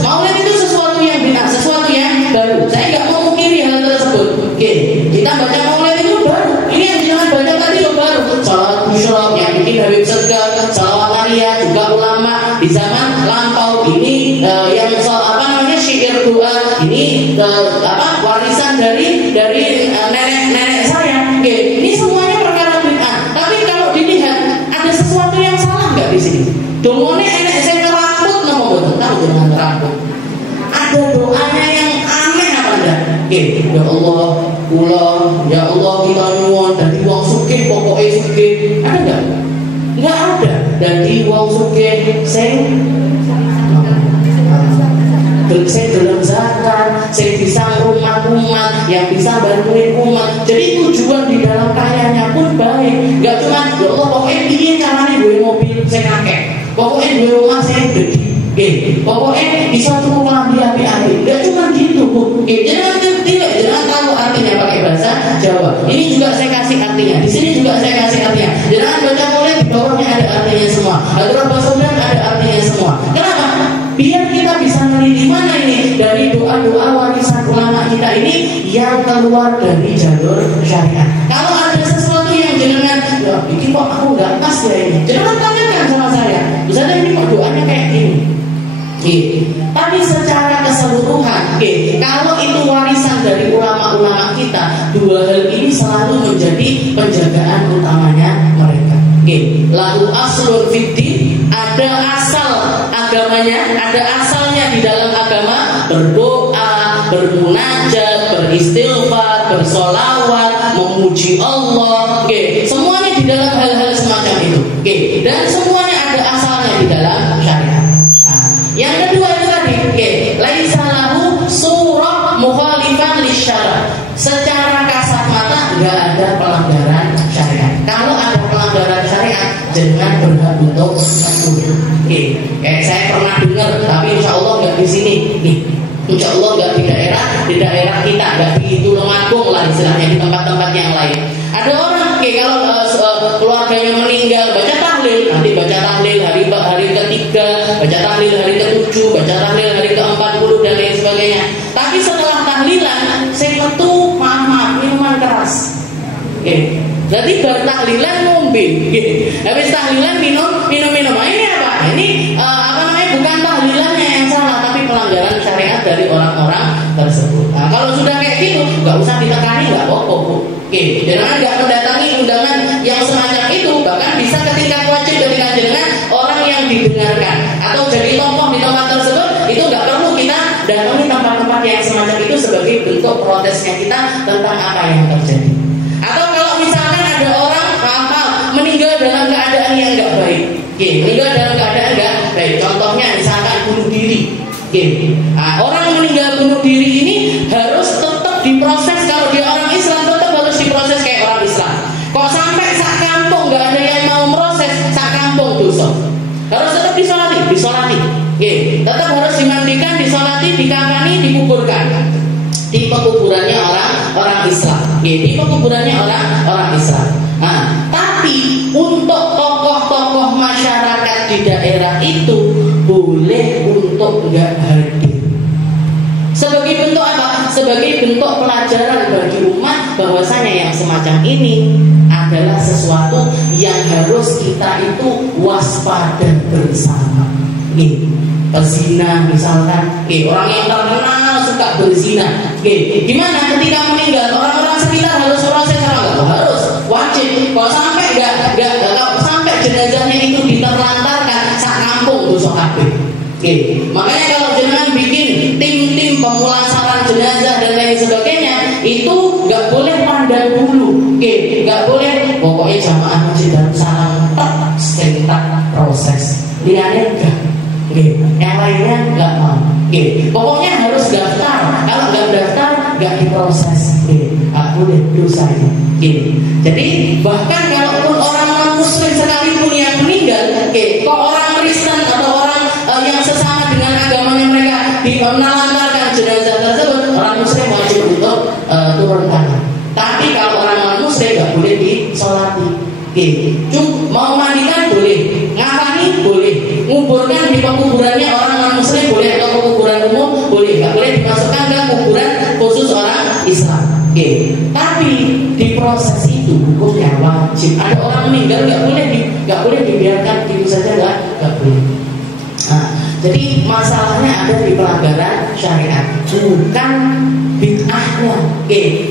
Maulid itu sesuatu yang bid'ah, sesuatu yang baru. Saya nggak mau mungkiri hal tersebut. Kita baca maulid itu baru. Ini yang jangan baca tadi itu baru. Salawat musyraf yang bikin Habib Segaf, salawat Maria juga ulama di zaman lampau. Ini yang syair doa. Ini warisan dari nenek saya. Ini semuanya perkara bid'ah. Tapi kalau dilihat ada sesuatu yang salah nggak di sini? Dongone enek saya ngeraput nama betul, tahu jangan ngeraput. Ada doanya yang aneh apa enggak? Ya Allah, ya Allah kita nyuwun dadi wong sugih pokoke sugih. Ada enggak? Enggak ada. Dadi wong sugih sing dalam zakat, saya bisa umat-umat yang bisa bantuin umat. Jadi tujuan di dalam kayanya pun baik. Gak cuma ya Allah pokoknya ini caranya gue mobil saya ngakek, pokoknya gue rumah saya gede, pokoknya bisa tuh kelambi api-api. Gak cuma gitu bu. Jangan tahu artinya pakai bahasa Jawa. Ini juga saya kasih artinya. Di sini juga saya kasih artinya. Jangan baca mulai di bawahnya ada artinya semua. Aturan bahasa ada artinya semua. Kenapa? Biar kita bisa meneliti mana ini dari doa-doa warisan ulama kita ini yang keluar dari jalur syariat. Kalau ada sesuatu yang jenengan bikin kok aku nggak pas ya ini, jangan tanyakan sama saya. Misalnya ini kok doanya kayak gini. Tapi secara keseluruhan, kalau itu warisan dari ulama-ulama kita, dua hal ini selalu menjadi penjagaan utamanya mereka. Lalu aslun fiddin, ada asal agamanya, ada asalnya di dalam agama, berdoa, bermunajat, beristighfar, bersolawat, memuji Allah, semuanya di dalam hal-hal semacam itu, dan semuanya ada asalnya di dalam syariat. Yang kedua itu tadi, laisa lahu surah mukhalifan lisyara. Secara kasat mata nggak ada pelanggaran syariat. Kalau ada pelanggaran syariat, jangan berhak untuk mengaku. Saya pernah dengar, tapi insya Allah nggak di sini. Insya Allah nggak di daerah kita, nggak di Tulungagung lah istilahnya, di tempat-tempat yang lain. Ada orang, kalau keluarganya meninggal, baca tahlil, nanti baca tahlil hari ketiga, baca tahlil hari ke-7, baca tahlil hari ke-40 dan lain sebagainya. Tapi setelah tahlilan, saya metu maaf minuman keras. Jadi bertahlilan ngombe. Habis tahlilan minum. Ini apa? Ini bukan tahlilannya yang salah, tapi pelanggaran syariat dari orang-orang tersebut. Nah, kalau sudah kayak gitu, nggak usah ditekani, nggak apa-apa, Bu. Jangan nggak mendatangi undangan yang semacam itu, bahkan bisa ketika wajib ketika dengan orang yang didengarkan atau jadi tokoh di tempat tersebut, itu nggak perlu kita datangi tempat-tempat yang semacam itu sebagai bentuk protesnya kita tentang apa yang terjadi. Atau kalau misalkan ada orang meninggal dalam keadaan yang nggak baik, meninggal dalam keadaan nggak baik, contohnya misalkan bunuh diri. Orang meninggal bunuh diri ini harus tetap diproses. Kalau dia orang Islam tetap harus diproses kayak orang Islam. Kok sampai sak kampung nggak ada yang mau proses, sak kampung dosa. Harus tetap disolati. Tetap harus dimandikan, disolati, dikafani, dikuburkan di pekuburannya orang Islam. Di pekuburannya orang Islam. Tapi untuk tokoh-tokoh masyarakat di daerah itu boleh untuk nggak hadir. Sebagai bentuk apa? Sebagai bentuk pelajaran bagi umat bahwasanya yang semacam ini adalah sesuatu yang harus kita itu waspada bersama. Pezina misalkan, orang yang terkenal suka berzina, gimana ketika meninggal orang-orang sekitar harus proses apa? Harus wajib. Kalau sampai nggak sampai jenazahnya itu diterlantarkan sak kampung dosa kabeh. Makanya kalau jenengan bikin tim pemulasaran jenazah dan lain sebagainya, itu nggak boleh pandang dulu, nggak boleh pokoknya jamaah Masjid Darussalam sekitar proses. Lihatnya enggak. Yang lainnya enggak mau. Pokoknya harus daftar. Kalau enggak daftar, enggak diproses. Boleh dosa ini. Jadi bahkan kalaupun orang non-muslim sekalipun yang meninggal, kok orang Kristen atau orang yang sesama dengan agamanya mereka menelantarkan jenazah tersebut, orang muslim wajib untuk turun tangan. Tapi kalau orang non-muslim nggak boleh disolati. Mau mandikan boleh, ngafani boleh, nguburkan di pekuburannya orang non-muslim boleh, atau pekuburan umum boleh, nggak boleh dimasukkan ke kuburan khusus orang Islam. Tapi di proses itu hukumnya wajib. Ada orang meninggal nggak boleh dibiarkan gitu saja, nggak boleh. Nah, jadi masalahnya ada di pelanggaran syariat, bukan bid'ahnya.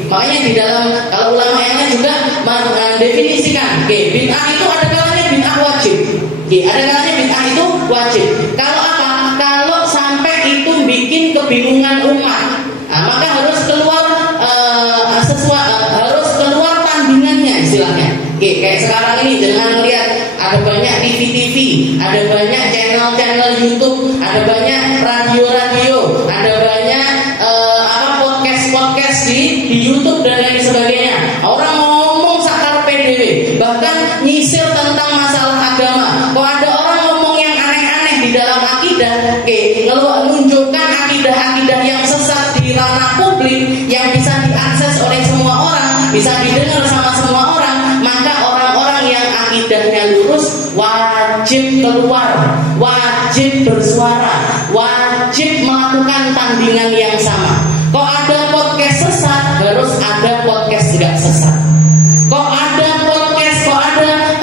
Makanya di dalam kalau ulama yang lain juga mendefinisikan, bid'ah itu ada kalanya bid'ah wajib. Ada kalanya bid'ah itu wajib. Kalau apa? Kalau sampai itu bikin kebingungan umat, maka harus keluar harus keluar tandingannya istilahnya. Kayak sekarang ini dengan melihat ada banyak TV, ada banyak channel YouTube, ada banyak radio, ada banyak podcast di YouTube dan lain sebagainya. Orang ngomong sakar PDW, bahkan nyisir tentang masalah agama. Kok ada orang ngomong yang aneh-aneh di dalam akidah, menunjukkan akidah-akidah yang sesat di ranah publik yang bisa diakses oleh semua orang, bisa didengar sama semua orang, maka orang-orang yang akidahnya lurus wajib keluar, wajib bersuara, wajib melakukan tandingan yang sama. Kok ada podcast sesat, harus ada podcast tidak sesat. Kok ada podcast, kok ada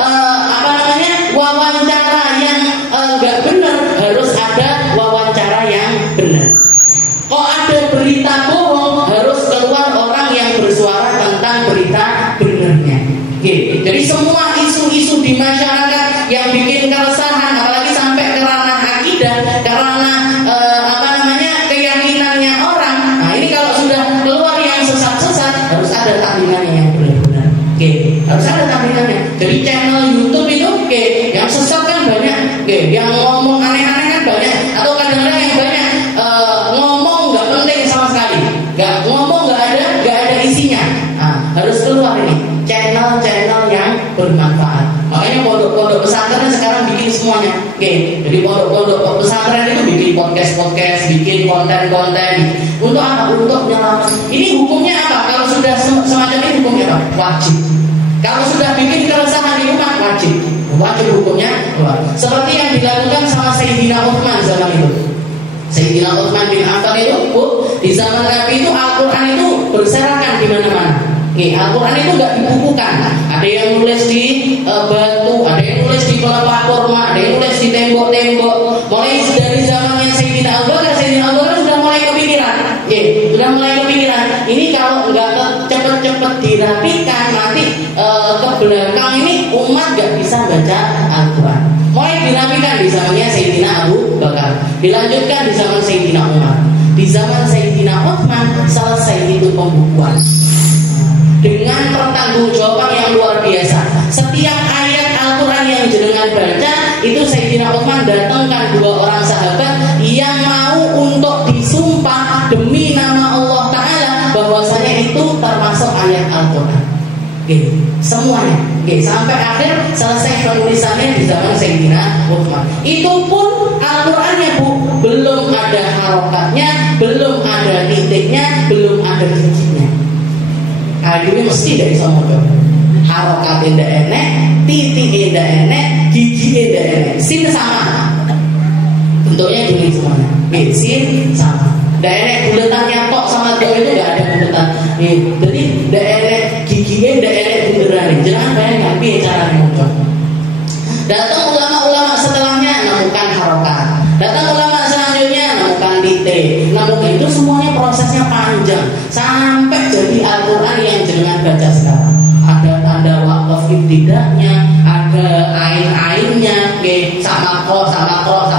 wawancara yang nggak benar, harus ada wawancara yang benar. Kok ada berita bohong, harus keluar orang yang bersuara tentang berita benarnya. Jadi semua isu-isu di masyarakat yang bikin keresahan, apalagi sampai ke ranah akidah, ke ranah keyakinannya orang. Nah ini kalau sudah keluar yang sesat-sesat, harus ada tandingannya yang benar-benar. Harus ada tandingannya. Jadi channel YouTube itu yang sesat kan banyak, yang ngomong aneh-aneh kan banyak, atau kadang-kadang yang banyak ngomong nggak penting sama sekali, ngomong nggak ada isinya. Nah, harus keluar ini channel-channel yang bermanfaat. Makanya pondok-pondok pesantren sekarang bikin semuanya. Jadi pondok-pondok pesantren itu bikin podcast, bikin konten-konten. Untuk apa? Untuk menyelamatkan. Ini hukumnya apa? Kalau sudah semacam ini hukumnya apa? Wajib. Kalau sudah bikin keresahan di umat, wajib hukumnya keluar. Seperti yang dilakukan sama Sayyidina Utsman zaman itu. Sayyidina Utsman bin Affan itu di zaman Nabi itu Al-Quran itu berserakan di mana-mana. Al-Quran itu nggak dibukukan. Ada yang nulis di batu, ada yang nulis di pelepah kurma, ada yang nulis di tembok-tembok. Mulai dari zamannya Sayyidina Abu Bakar sudah mulai kepikiran. Ini kalau nggak cepet-cepet dirapikan, nanti ke belakang ini umat nggak bisa baca Al-Quran. Mulai dirapikan di zamannya Sayyidina Abu Bakar, dilanjutkan di zaman Sayyidina Umar, di zaman Sayyidina Utsman selesai itu pembukuan. Dengan pertanggungjawaban yang luar biasa. Setiap ayat Al-Quran yang jenengan baca, itu Sayyidina Utsman datangkan 2 orang sahabat yang mau untuk disumpah demi nama Allah Ta'ala bahwasanya itu termasuk ayat Al-Quran. Semuanya. Sampai akhir selesai penulisannya di zaman Sayyidina Utsman. Itu pun Al-Qurannya belum ada harokatnya, belum ada titiknya, belum ada giginya. Ini mesti dari semua harokat indah enek, titik indah enek, gigi indah enek. Sin sama, bentuknya gini semuanya. Sin sama. Indah enek buletannya tok sama do itu nggak ada buletan. Jadi indah enek giginya indah enek beneran. Jangan bayangkan piye caranya muncul. Datang ulama-ulama setelahnya menemukan harokat. Datang ulama selanjutnya menemukan titik. Namun itu semuanya prosesnya panjang sampai jadi Al-Quran yang jenengan baca sekarang. Ada tanda wakaf ibtida'nya, ada ain-ainnya, sama kro, satu.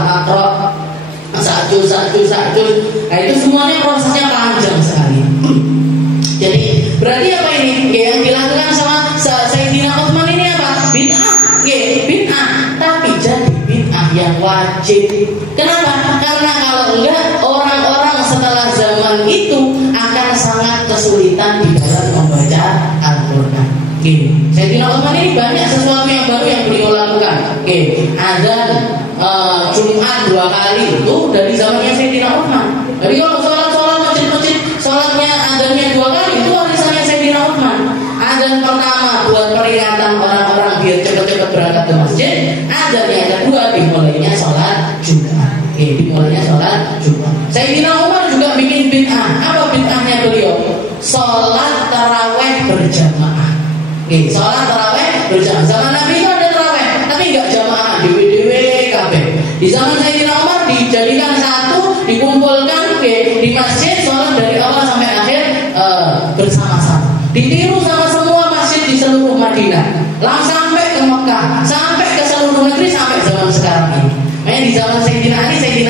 Nah itu semuanya prosesnya panjang sekali. Jadi berarti apa ini? Yang dilakukan sama Sayyidina Utsman wajib. Kenapa? Karena kalau enggak, orang-orang setelah zaman itu akan sangat kesulitan di dalam membaca Al-Quran. Sayyidina Utsman ini banyak sesuatu yang baru yang beliau lakukan. Azan Jumat 2 kali itu dari zamannya Sayyidina Utsman. Jadi kalau sholat masjid-masjid, sholatnya azannya 2 kali itu warisannya Sayyidina Utsman. Azan pertama buat peringatan orang-orang biar cepat-cepat berangkat ke masjid. Azan yang kedua dimulainya sholat Jumat. Dimulainya sholat Jumat. Sayyidina Umar juga bikin bid'ah. Apa bid'ahnya beliau? Sholat taraweh berjamaah. Sholat taraweh berjamaah. Zaman Nabi itu ada taraweh, tapi nggak jamaah, dewe-dewe kabeh. Di zaman Sayyidina Umar dijadikan satu, dikumpulkan di masjid, sholat dari awal sampai akhir bersama-sama. Ditiru sama semua masjid di seluruh Madinah, langsung sampai ke Mekah, sampai ke seluruh negeri, sampai zaman sekarang ini. Makanya di zaman Sayyidina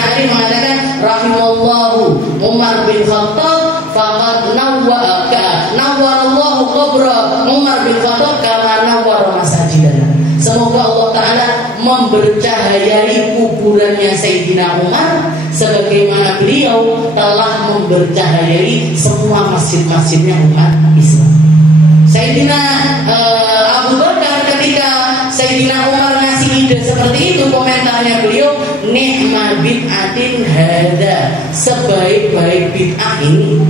Ali mengatakan rahimallahu Umar bin Khattab faqad nawwarallahu qabra Umar bin Khattab kama nawwara masajidana. Semoga Allah Ta'ala membercahayai kuburannya Sayyidina Umar sebagaimana beliau telah membercahayai semua masjid-masjidnya umat Islam. Sayyidina Abu Bakar ketika Sayyidina Umar ngasih ide seperti itu, komentarnya beliau, ni'ma bid'atin hada, sebaik-baik bid'ah ini.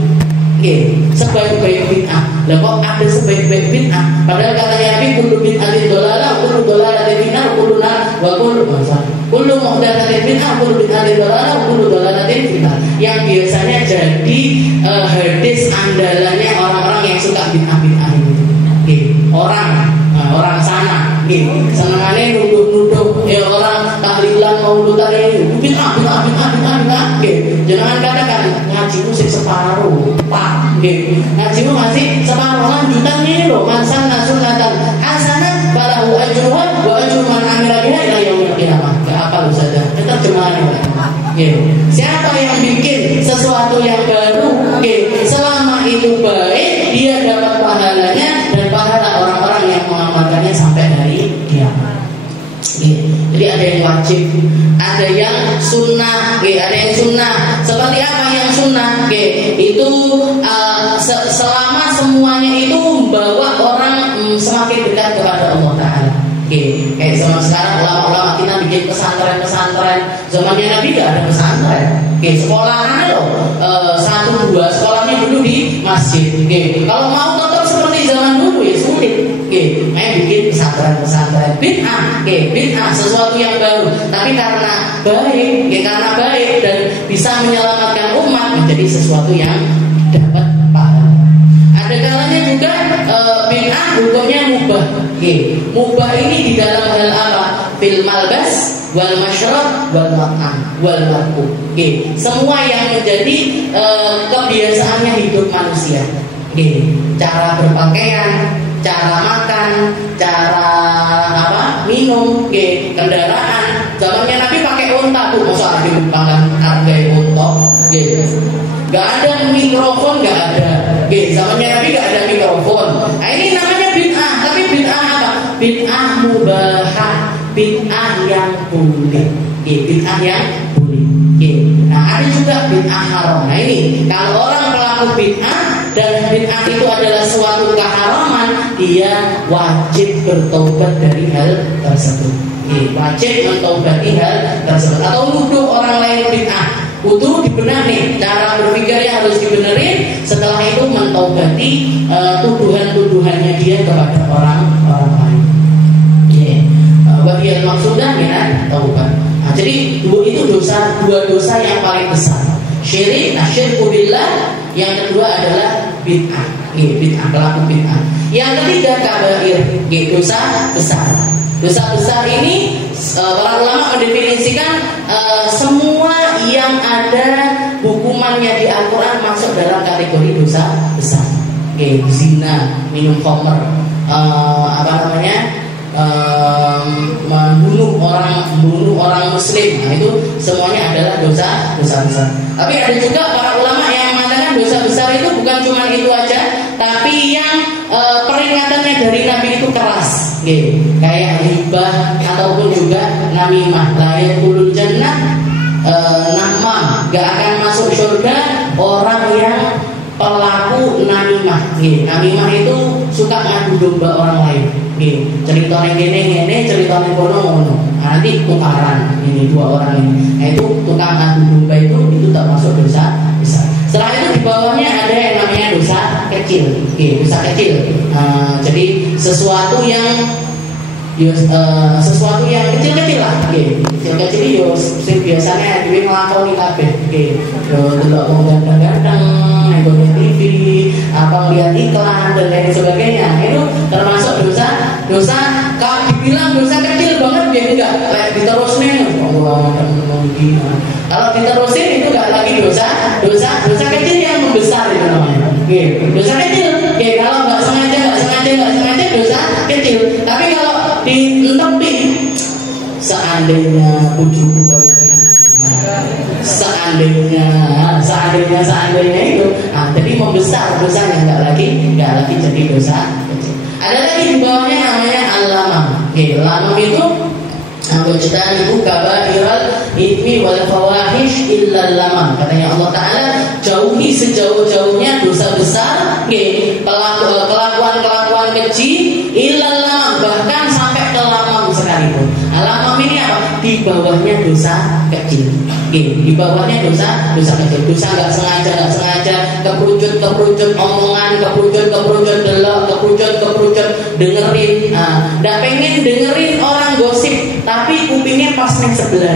Sebaik-baik bid'ah. Lah kok ada sebaik-baik bid'ah? Padahal katanya Nabi kullu bid'atin dhalalah, kullu dhalalatin finnar, kullu muhdatsatin bid'ah, kullu bid'atin dhalalah, kullu dhalalatin finnar. Yang biasanya jadi hadis andalannya orang-orang yang suka bid'ah-bid'ah ini. Orang sana senengannya nuduh-nuduh orang tahlilan mauludan ini bid'ah. Jangan katakan ngaji musik separuh, Pak. Ngaji masih separuh, lanjutan ini loh, man sanna sunnatan hasanah falahu ajruha wa ajru man amila biha ila yaumil qiyamah. Apa lu saja? Terjemahannya. Siapa yang bikin sesuatu yang baru, selama itu baik, dia dapat pahalanya dan pahala orang-orang yang mengamalkannya sampai hari kiamat. Jadi ada yang wajib, ada yang sunnah, ada yang sunnah. Seperti apa yang sunnah? Itu selama semuanya itu membawa orang semakin dekat kepada Allah Ta'ala. Kayak zaman sekarang ulama-ulama kita bikin pesantren-pesantren. Zamannya Nabi gak ada pesantren. Sekolahan loh, 1-2 sekolahnya dulu di masjid. Kalau mau tetap seperti zaman dulu ya sulit. Bikin pesantren-pesantren bid'ah sesuatu yang baru, tapi karena baik dan bisa menyelamatkan umat menjadi sesuatu yang dapat pahala. Ada kalanya juga bid'ah hukumnya mubah. Mubah ini di dalam hal apa? Fil malbas wal masyrab wal mat'am wal marku. Semua yang menjadi kebiasaannya hidup manusia. Cara berpakaian, cara makan, cara minum, kendaraan. Zamannya Nabi pakai unta tuh, masa ada dipakai harga unta? Gak ada mikrofon, gak ada. Zamannya Nabi gak ada mikrofon. Nah ini namanya bid'ah, tapi bid'ah apa? Bid'ah mubahah, bid'ah yang boleh. Bid'ah yang boleh. Nah ada juga bid'ah haram. Nah ini kalau orang pelaku bid'ah dan bid'ah itu adalah suatu keharaman, dia wajib bertobat dari hal tersebut. Wajib mentaubati hal tersebut. Atau nuduh orang lain bid'ah, kudu dibenahi, cara berpikirnya harus dibenerin. Setelah itu mentaubati tuduhan-tuduhannya dia kepada orang lain. Bagian maksudnya ya taubat. Nah, jadi itu dua dosa yang paling besar. Syirik, asyirku billah. Yang kedua adalah bid'ah, pelaku bid'ah. Yang ketiga kabair, dosa besar. Dosa besar ini para ulama mendefinisikan semua yang ada hukumannya di Al-Quran masuk dalam kategori dosa besar. Zina, minum khamr, membunuh orang muslim. Nah, itu semuanya adalah dosa besar. Tapi ada juga para ulama yang mengatakan dosa besar itu bukan cuma itu aja, tapi yang peringatannya dari Nabi itu keras, kayak ribah ataupun juga namimah. La yadkhulul jannah nggak akan masuk surga orang yang pelaku namimah. Namimah itu suka ngadu domba orang lain. Ceritanya gini, ceritanya kono. Nanti tukaran ini dua orang ini. Nah, itu tukang ngadu domba itu termasuk dosa besar. Setelah itu di bawahnya ada yang namanya dosa kecil. Dosa kecil. Jadi sesuatu yang kecil-kecil lah, kecil-kecil yo sing biasanya dhewe nglakoni kabeh, yo delok wong ganteng-ganteng, nonton TV, apa lihat iklan dan lain sebagainya. Itu termasuk dosa kalau dibilang dosa kecil banget ya enggak, kayak diterusin kalau diterusin itu enggak lagi dosa kecil yang membesar itu namanya. Dosa kecil, kalau enggak sengaja dosa kecil. Tapi kalau ditepi seandainya bujuku seandainya itu jadi membesar dosanya enggak lagi jadi dosa kecil. Ada lagi di bawahnya namanya al-lamam. Lamam itu Wajtanibu kabairal itsmi wal fawahish illa lamam. Katanya Allah Ta'ala, jauhi sejauh-jauhnya dosa besar, kelakuan kecil, illa lamam, bahkan sampai ke lamam sekalipun. Lamam ini apa? Di bawahnya dosa kecil. Di bawahnya dosa kecil. Dosa nggak sengaja, keperucut omongan, keperucut delok, keperucut dengerin. Nggak pengen dengerin orang gosip, tapi kupingnya pas nih sebelah.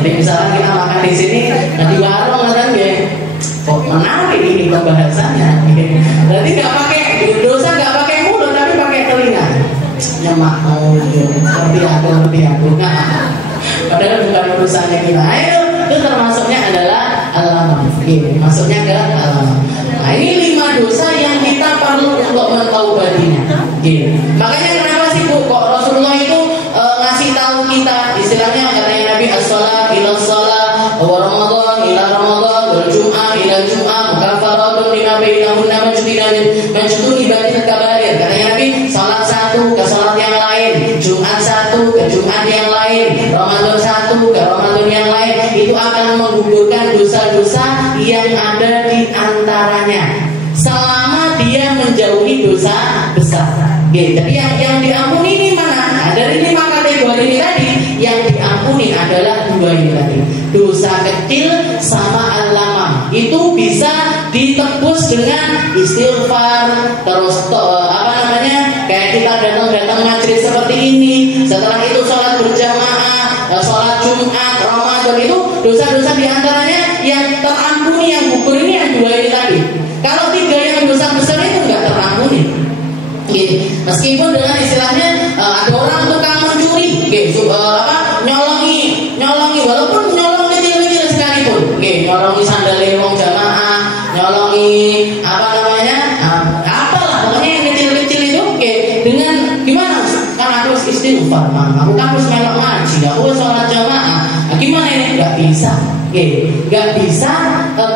Jadi misalnya kita makan di sini, di warung kan ya, kok menarik ini pembahasannya. Jadi nggak pakai dosa, nggak pakai mulut, tapi pakai telinga. Nyemak ngerti aku. Padahal bukan urusannya kita. Itu termasuknya adalah al-lamam. Masuknya ke al-lamam. Nah, ini 5 dosa yang kita perlu untuk mentaubatinya. Makanya kenapa sih kok Rasulullah itu ngasih tahu kita, istilahnya katanya Nabi as-shalat ila shalat wa Ramadan ila Ramadan wal Jum'ah ila Jum'ah kafaratun lima bainahunna majtunibatil kabair. Katanya Nabi, salat satu ke salat yang lain, Jumat satu ke Jumat yang lain, Ramadan satu ke Ramadan yang lain, itu akan menggugurkan dosa-dosa yang ada di antaranya selama dia menjauhi dosa besar. Jadi yang diampuni ini mana? Dari 5 kategori ini tadi, yang diampuni adalah 2 ini tadi. Dosa kecil sama al-lamam. Itu bisa ditebus dengan istighfar, terus kayak kita datang majelis seperti ini. Setelah itu sholat berjamaah, sholat Jumat, Ramadan, itu dosa-dosa diantaranya yang terampuni, yang gugur ini yang 2 ini tadi. Kalau 3 yang dosa besar itu nggak terampuni. Meskipun dengan istilahnya ada orang tukang mencuri, nyolongi, walaupun nyolong kecil-kecil sekalipun, nyolongi sandal wong jamaah, nyolongi apalah pokoknya yang kecil-kecil itu, dengan gimana? Kan aku istighfar, aku harus melok ngaji, aku sholat jamaah. Gimana ini? Nggak bisa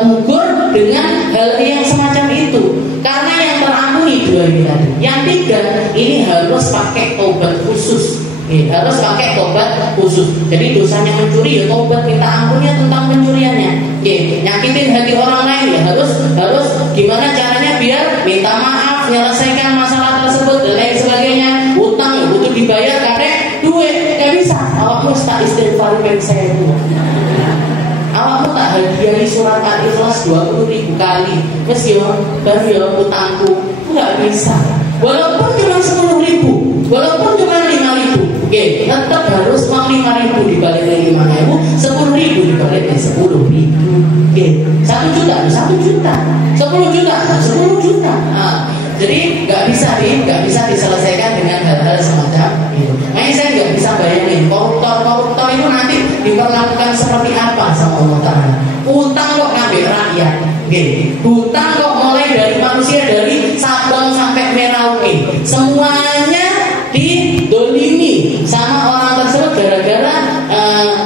gugur dengan hal yang semacam itu, karena yang terampuni 2 ini tadi. Yang 3 ini harus pakai tobat khusus. Harus pakai tobat khusus. Jadi dosanya mencuri ya tobat, minta ampunnya tentang pencuriannya. Nyakitin hati orang lain ya harus gimana caranya biar minta maaf, menyelesaikan masalah tersebut dan lain sebagainya. Utang ya butuh dibayar karena duit, nggak bisa. Awakmu tak istighfar saya itu. Awakmu tak hadiahi surat Al-Ikhlas 20.000 kali. Baru ya utangku, nggak bisa. Walaupun cuma 10.000, walaupun cuma 5.000, tetap harus uang 5.000 dibalik 5.000, 10.000 dibalik 10.000. 1 juta, 10 juta. Jadi nggak bisa diselesaikan dengan hal-hal semacam itu. Makanya saya nggak bisa bayangin koruptor itu nanti diperlakukan seperti apa sama Allah Ta'ala. Utang kok ngambil rakyat, utang kok mulai dari manusia, dari Sabang sampai Merauke, semuanya didolimi sama orang tersebut gara-gara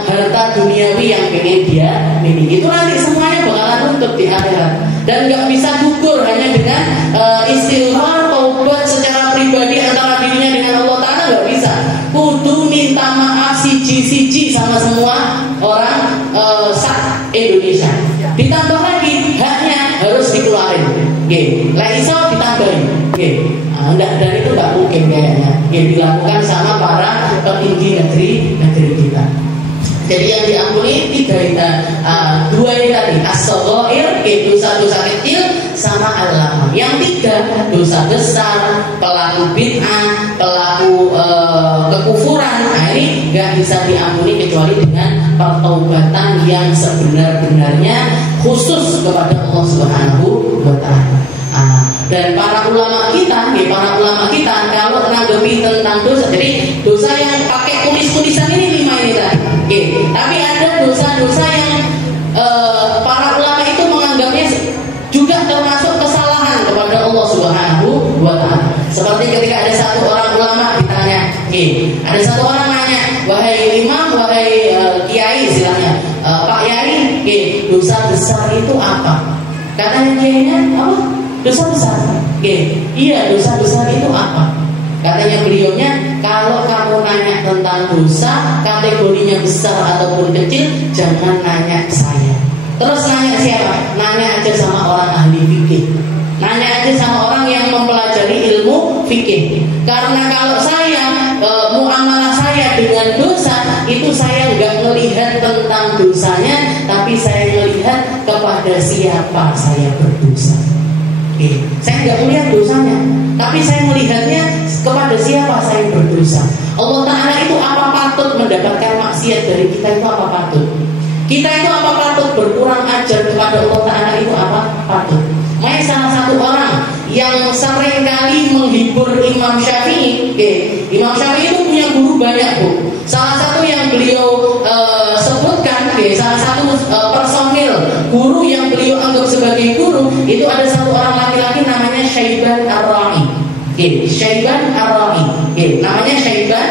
harta duniawi yang pengen dia miliki. Itu nanti semuanya bakalan nuntut di akhirat, dan nggak bisa gugur hanya dengan istighfar, taubat secara pribadi antara dirinya dengan Allah Ta'ala, nggak bisa. Kudu minta maaf siji-siji sama semua orang yang dilakukan sama para petinggi negeri kita. Jadi yang diampuni dua ini tadi, as-shaghair, dosa-dosa kecil, sama al-lamam. Yang 3, dosa besar, pelaku bid'ah, pelaku kekufuran. Nah, ini nggak bisa diampuni kecuali dengan pertaubatan yang sebenar-benarnya khusus kepada Allah Subhanahu wa Ta'ala. Dan para ulama kita kalau menanggapi tentang dosa, jadi dosa yang pakai tulis-tulisan ini 5 ini tadi. Tapi ada dosa-dosa yang para ulama itu menganggapnya juga termasuk kesalahan kepada Allah Subhanahu wa Ta'ala. Seperti ketika ada satu orang ulama ditanya, ada satu orang nanya, wahai imam, wahai kiai istilahnya, Pak Yai, dosa besar itu apa? Katanya kiainya apa? Dosa besar. Iya, dosa besar itu apa? Katanya beliaunya, kalau kamu nanya tentang dosa, kategorinya besar ataupun kecil, jangan nanya saya. Terus nanya siapa? Nanya aja sama orang ahli fikih. Nanya aja sama orang yang mempelajari ilmu fikih. Karena kalau saya muamalah saya dengan dosa, itu saya nggak melihat tentang dosanya, tapi saya melihat kepada siapa saya berdosa. Saya nggak melihat dosanya, tapi saya melihatnya kepada siapa saya berdosa. Allah Ta'ala itu apa patut mendapatkan maksiat dari kita, itu apa patut? Kita itu apa patut berkurang ajar kepada Allah Ta'ala, itu apa patut? Makanya salah satu orang yang sering kali menghibur Imam Syafi'i, Imam Syafi'i itu punya guru banyak, Bu. Salah satu yang beliau sebutkan, salah satu personil guru yang beliau anggap sebagai guru, itu ada satu orang laki-laki namanya Syaiban Ar-Ra'i. Syaiban Ar-Ra'i, namanya Syaiban.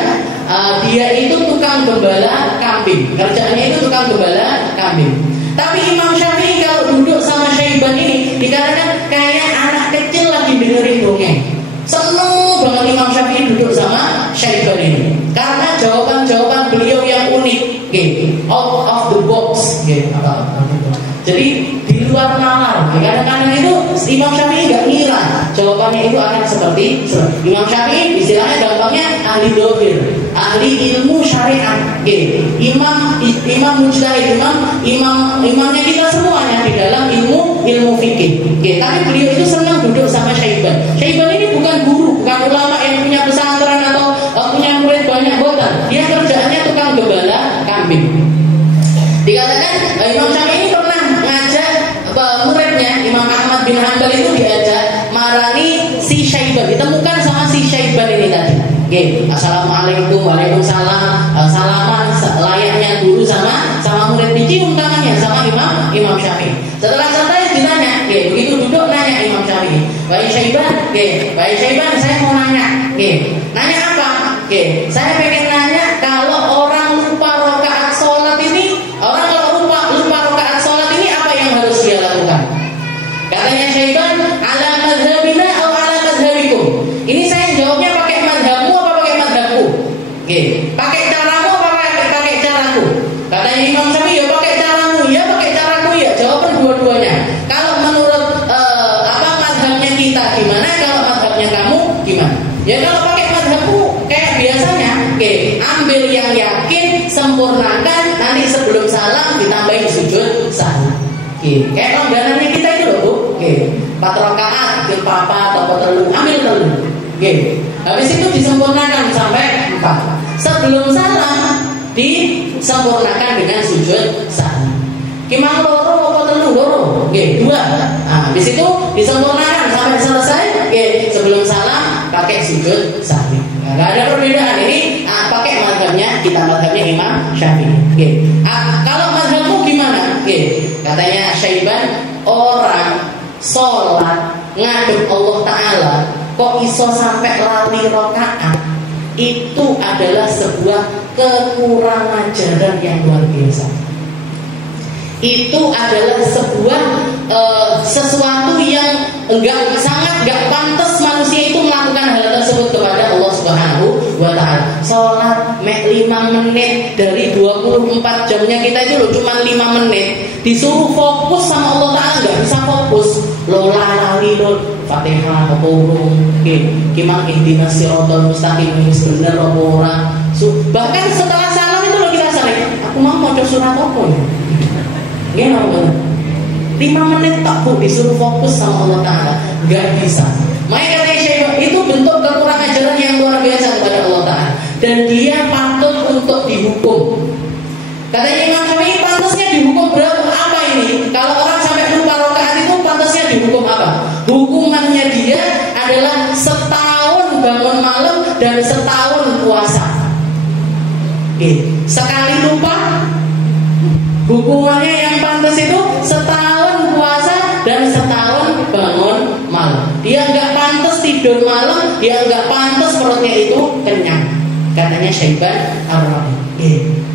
Dia itu tukang gembala kambing. Kerjaannya itu tukang gembala kambing. Tapi Imam Syafi'i kalau duduk sama Syaiban ini, dikarenakan kayak anak kecil lagi dengerin dongeng. Seneng banget Imam Syafi'i duduk sama Syaiban ini, karena jawaban-jawaban beliau yang unik, out of the box, jadi di luar nalar. Kadang-kadang itu Imam Syafi'i nggak ngira jawabannya itu akan seperti Imam Syafi'i, istilahnya gampangnya ahli dohir, ahli ilmu syariat, imam mujtahid, imamnya kita semuanya di dalam ilmu fikih. Tapi beliau itu senang duduk sama Syaiban. Syaiban ini bukan guru, bukan ulama yang punya pesantren atau punya murid banyak, bukan. Dia kerjaannya tukang gembala kambing. Dikatakan Imam Syafi'i ini pernah ngajak muridnya Imam Ahmad bin Hanbal itu diajak marani si Syaiban, ditemukan sama si Syaiban ini tadi. Assalamualaikum, waalaikumsalam, salaman layaknya guru sama murid, dicium tangannya sama Imam Syafi'i. Setelah selesai ditanya, begitu duduk nanya Imam Syafi'i, baik Syaiban, saya mau nanya. Nanya apa? Saya pengen nanya, kalau orang lupa rakaat sholat ini, orang kalau lupa rakaat sholat ini apa yang harus dia lakukan? Katanya Syaiban, ala madhabina atau ala madhabikum. Ini saya jawabnya pakai madhabmu apa pakai madhabku? Pakai caramu apa pakai caraku? Katanya Imam Syafi'i, ya pakai caramu, ya pakai caraku, ya. Jawaban dua-duanya. Kalau menurut madhabnya kita gimana? Kalau madhabnya kamu gimana? Ya kalau pakai madhabku kayak biasanya, ambil yang yakin, sempurnakan, nanti sebelum salam ditambahin sujud sahwi. Kayak langganannya kita itu loh, Bu. 4 rakaat, bikin papa atau telu, ambil telu. Habis itu disempurnakan sampai 4. Sebelum salam disempurnakan dengan sujud sahwi. Kimang loro apa telu? Loro. 2. Habis itu disempurnakan sampai selesai. Sebelum salam pakai sujud sahwi. Nggak ada perbedaan. Ini pakai madhabnya, kita madhabnya Imam Syafi'i. Kalau madhabmu gimana? Katanya Syaiban, orang sholat ngadep Allah Ta'ala kok iso sampai lali rakaat, itu adalah sebuah kekurangan ajaran yang luar biasa. Itu adalah sebuah sesuatu yang sangat nggak pantas manusia itu melakukan hal tersebut kepada Allah Subhanahu wa ta'ala. Sholat mek 5 menit dari 24 jamnya kita itu loh, cuma 5 menit. Disuruh fokus sama Allah Ta'ala nggak bisa fokus. Lo lali lo Fatihah apa urung, gimana ihdinas siratal mustaqim, ini bener apa ora. Bahkan setelah salam itu lo kita sering, aku mau maca surat apa ya? Gimana? 5 menit tak bu disuruh fokus sama Allah Ta'ala, nggak bisa. Makanya kata Syekh itu bentuk kekurang ajaran yang luar biasa kepada Allah Ta'ala, dan dia patut untuk dihukum. Katanya Imam Syafi'i, pantasnya dihukum berapa? Apa ini? Kalau orang sampai lupa rakaat itu pantasnya dihukum apa? Hukumannya dia adalah setahun bangun malam dan setahun puasa. Sekali lupa, hukumannya yang pantas itu setahun puasa dan setahun bangun malam. Dia nggak pantas tidur malam, dia nggak pantas perutnya itu kenyang. Katanya Syaiban Ar-Rabi.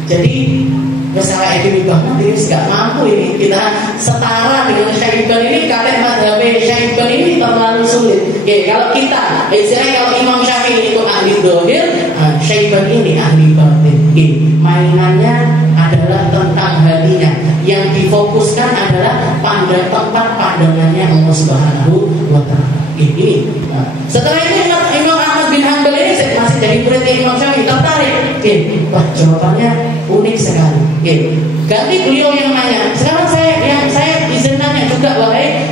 Jadi misalnya ini banget ini nggak mampu ini kita setara dengan Syaiban ini. Kalian madhab Syaiban ini terlalu sulit. Kalau kita istilahnya kalau Imam Syafi'i itu ahli dohir, Syaiban ini ahli batin. Mainannya adalah tentang hatinya. Yang difokuskan adalah pada tempat pandangannya Allah Subhanahu wa Ta'ala. Ini. Setelah itu Imam Ahmad bin Hanbal ini masih jadi muridnya Imam Syafi'i, tertarik. Wah, jawabannya unik sekali. Ganti beliau yang nanya. Sekarang saya izin nanya juga,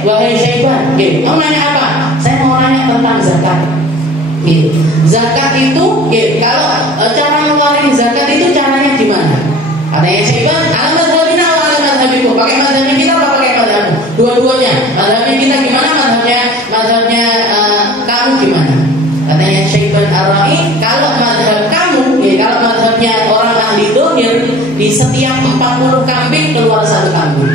wahai Syaiban. Mau nanya apa? Saya mau nanya tentang zakat. Zakat itu, kalau cara ngeluarin zakat itu caranya gimana? Katanya Syaiban, alamat madhabina wa alamat madhabiku. Pakai madhabnya kita apa pakai madhabmu? Dua-duanya. Madhabnya kita gimana? Madhabnya kamu gimana? Katanya Syaiban Ar-Ra'i, kalau madhab kamu, kalau madhabnya orang ahli dohir, di setiap 40 kambing keluar 1 kambing.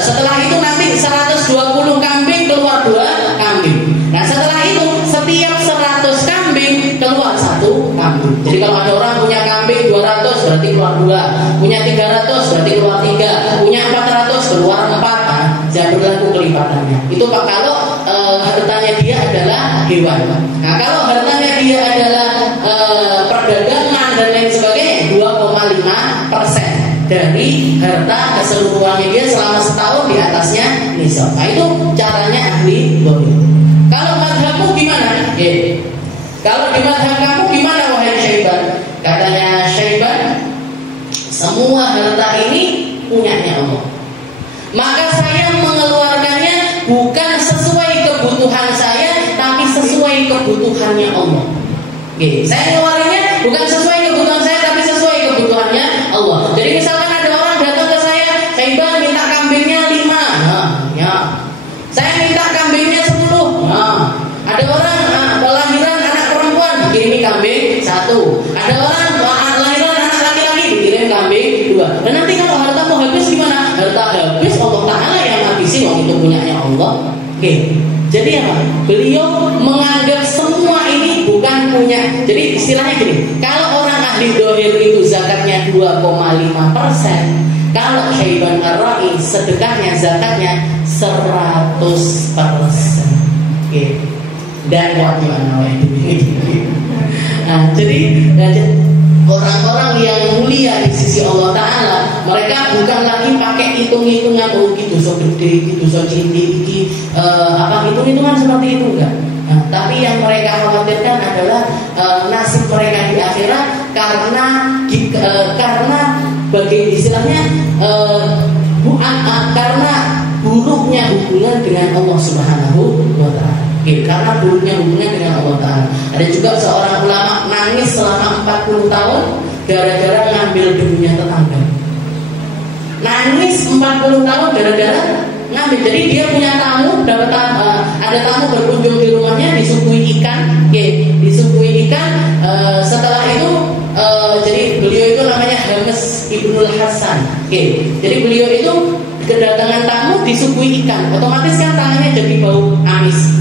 Setelah itu nanti 120 kambing keluar 2 kambing. Nah setelah itu setiap 100 kambing keluar 1 kambing. Jadi kalau ada orang punya kambing 200 berarti keluar 2, punya 300 berarti keluar 3, punya 400 keluar 4. Jangan berlaku kelipatannya. Itu Pak kalau hartanya dia adalah hewan. Nah kalau hartanya dia adalah perdagangan dan lain sebagainya, 2,5% dari harta keseluruhannya dia selama setahun di atasnya nisab. Nah itu caranya ahli dohir. Kalau madhabmu gimana? Kalau di madhab kamu gimana wahai Syaiban? Katanya Syaiban, semua harta ini punyanya Allah. Maka saya mengeluarkannya bukan sesuai kebutuhan saya, tapi sesuai kebutuhannya Allah. Saya ngeluarinnya bukan sesuai kebutuhan saya, tapi sesuai kebutuhannya Allah. Jadi misalkan ada orang datang ke saya, Syaiban minta kambingnya 5, saya minta kambingnya 10. Ada orang lahiran anak perempuan, dikirimi kambing 1. Ada orang lahiran anak laki-laki, dikirim kambing 2. Dan nanti kalau harta mau habis gimana? Harta habis Allah Ta'ala yang habisi, wong itu punyanya Allah. Jadi apa? Beliau menganggap semua ini bukan punya. Jadi istilahnya gini, kalau orang ahli dohir itu zakatnya 2,5%, kalau Syaiban Ar-Ra'i sedekahnya zakatnya 100%. Dan waktu jadi orang-orang yang mulia di sisi Allah Ta'ala, mereka bukan lagi pakai hitung-hitungan, gitu so gede, gitu so cilik, hitung-hitungan seperti itu enggak. Tapi yang mereka khawatirkan adalah nasib mereka di akhirat, karena bagi istilahnya karena buruknya hubungan dengan Allah Subhanahu wa Ta'ala. Karena buruknya hubungan dengan Allah Ta'ala. Ada juga seorang ulama nangis selama 40 tahun gara-gara ngambil debunya tetangga. Nangis 40 tahun gara-gara ngambil. Jadi dia punya tamu, ada tamu berkunjung di rumahnya, disuguhi ikan. Disuguhi ikan. Setelah itu jadi beliau itu namanya Hamas Ibnul Hasan. Jadi beliau itu kedatangan tamu disuguhi ikan, otomatis kan tangannya jadi bau amis.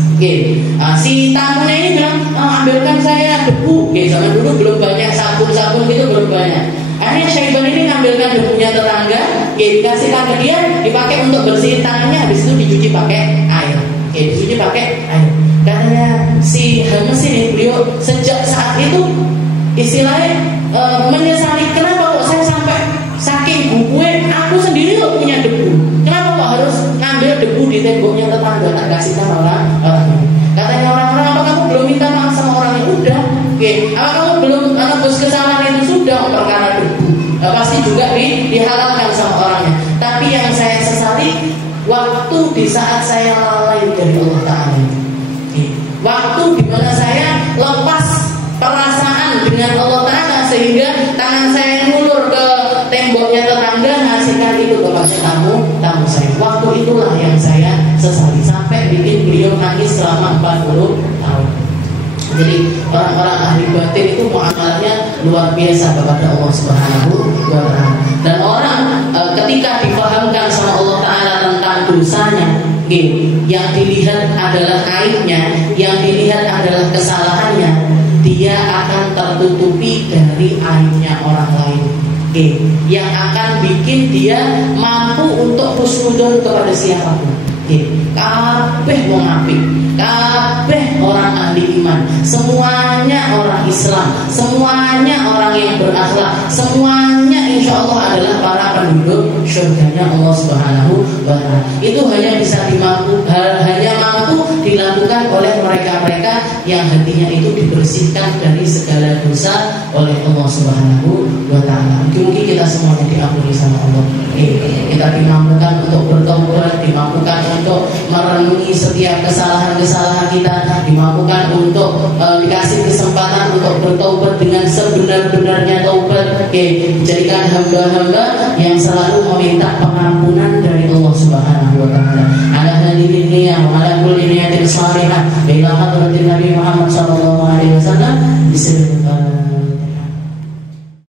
Si tamunya ini bilang, ambilkan saya debu. Zaman dulu belum banyak sabun-sabun gitu, belum banyak. Akhirnya Syaiban ini ngambilkan debunya tetangga, dikasihkan ke dia, dipakai untuk bersihin tangannya, habis itu dicuci pakai air. Dicuci pakai air. Katanya si Hamas ini, beliau sejak saat itu istilahnya menyesali, kenapa kok saya sampai saking bukunya aku sendiri kok punya debu, kenapa kok harus ngambil debu di temboknya tetangga, tak kasihkan orang. Katanya orang-orang, apa kamu belum minta maaf sama orang yang udah? Oke, apa kamu belum menebus kesalahan itu? Sudah, perkara debu pasti juga dihalalkan sama orangnya. Tapi yang saya sesali waktu di saat saya lalai dari Allah Ta'ala, waktu dimana saya lepas perasaan dengan Allah Ta'ala sehingga tangan saya ngulur ke temboknya tetangga ngasihkan itu kepada tamu saya. Waktu itulah yang saya sesali sampai bikin beliau nangis selama 40 tahun. Jadi orang-orang ahli batin itu muamalahnya luar biasa kepada Allah Subhanahu wa Ta'ala. Dan orang ketika dipahamkan sama Allah Ta'ala tentang dosanya, yang dilihat adalah aibnya, yang dilihat adalah kesalahannya, dia akan tertutupi dari aibnya orang lain. Yang akan bikin dia mampu untuk husnudon kepada siapapun. Kabeh wong apik, kabeh orang ahli iman, semuanya orang Islam, semuanya orang yang berakhlak, semuanya insya Allah adalah para penduduk surganya Allah Subhanahu wa Ta'ala. Itu hanya bisa hanya mampu dilakukan oleh mereka-mereka yang hatinya itu dibersihkan dari segala dosa oleh Allah Subhanahu wa Ta'ala. Mungkin kita semuanya diampuni sama Allah. Kita dimampukan untuk bertobat, dimampukan untuk merenungi setiap kesalahan-kesalahan kita, dimampukan untuk dikasih kesempatan untuk bertobat dengan sebenar-benarnya taubat. Jadikan hamba-hamba yang selalu meminta pengampunan dari Allah Subhanahu wa Ta'ala. Ala hadhihi niyyah wa ala kulli niyatin shalihah ila hadratin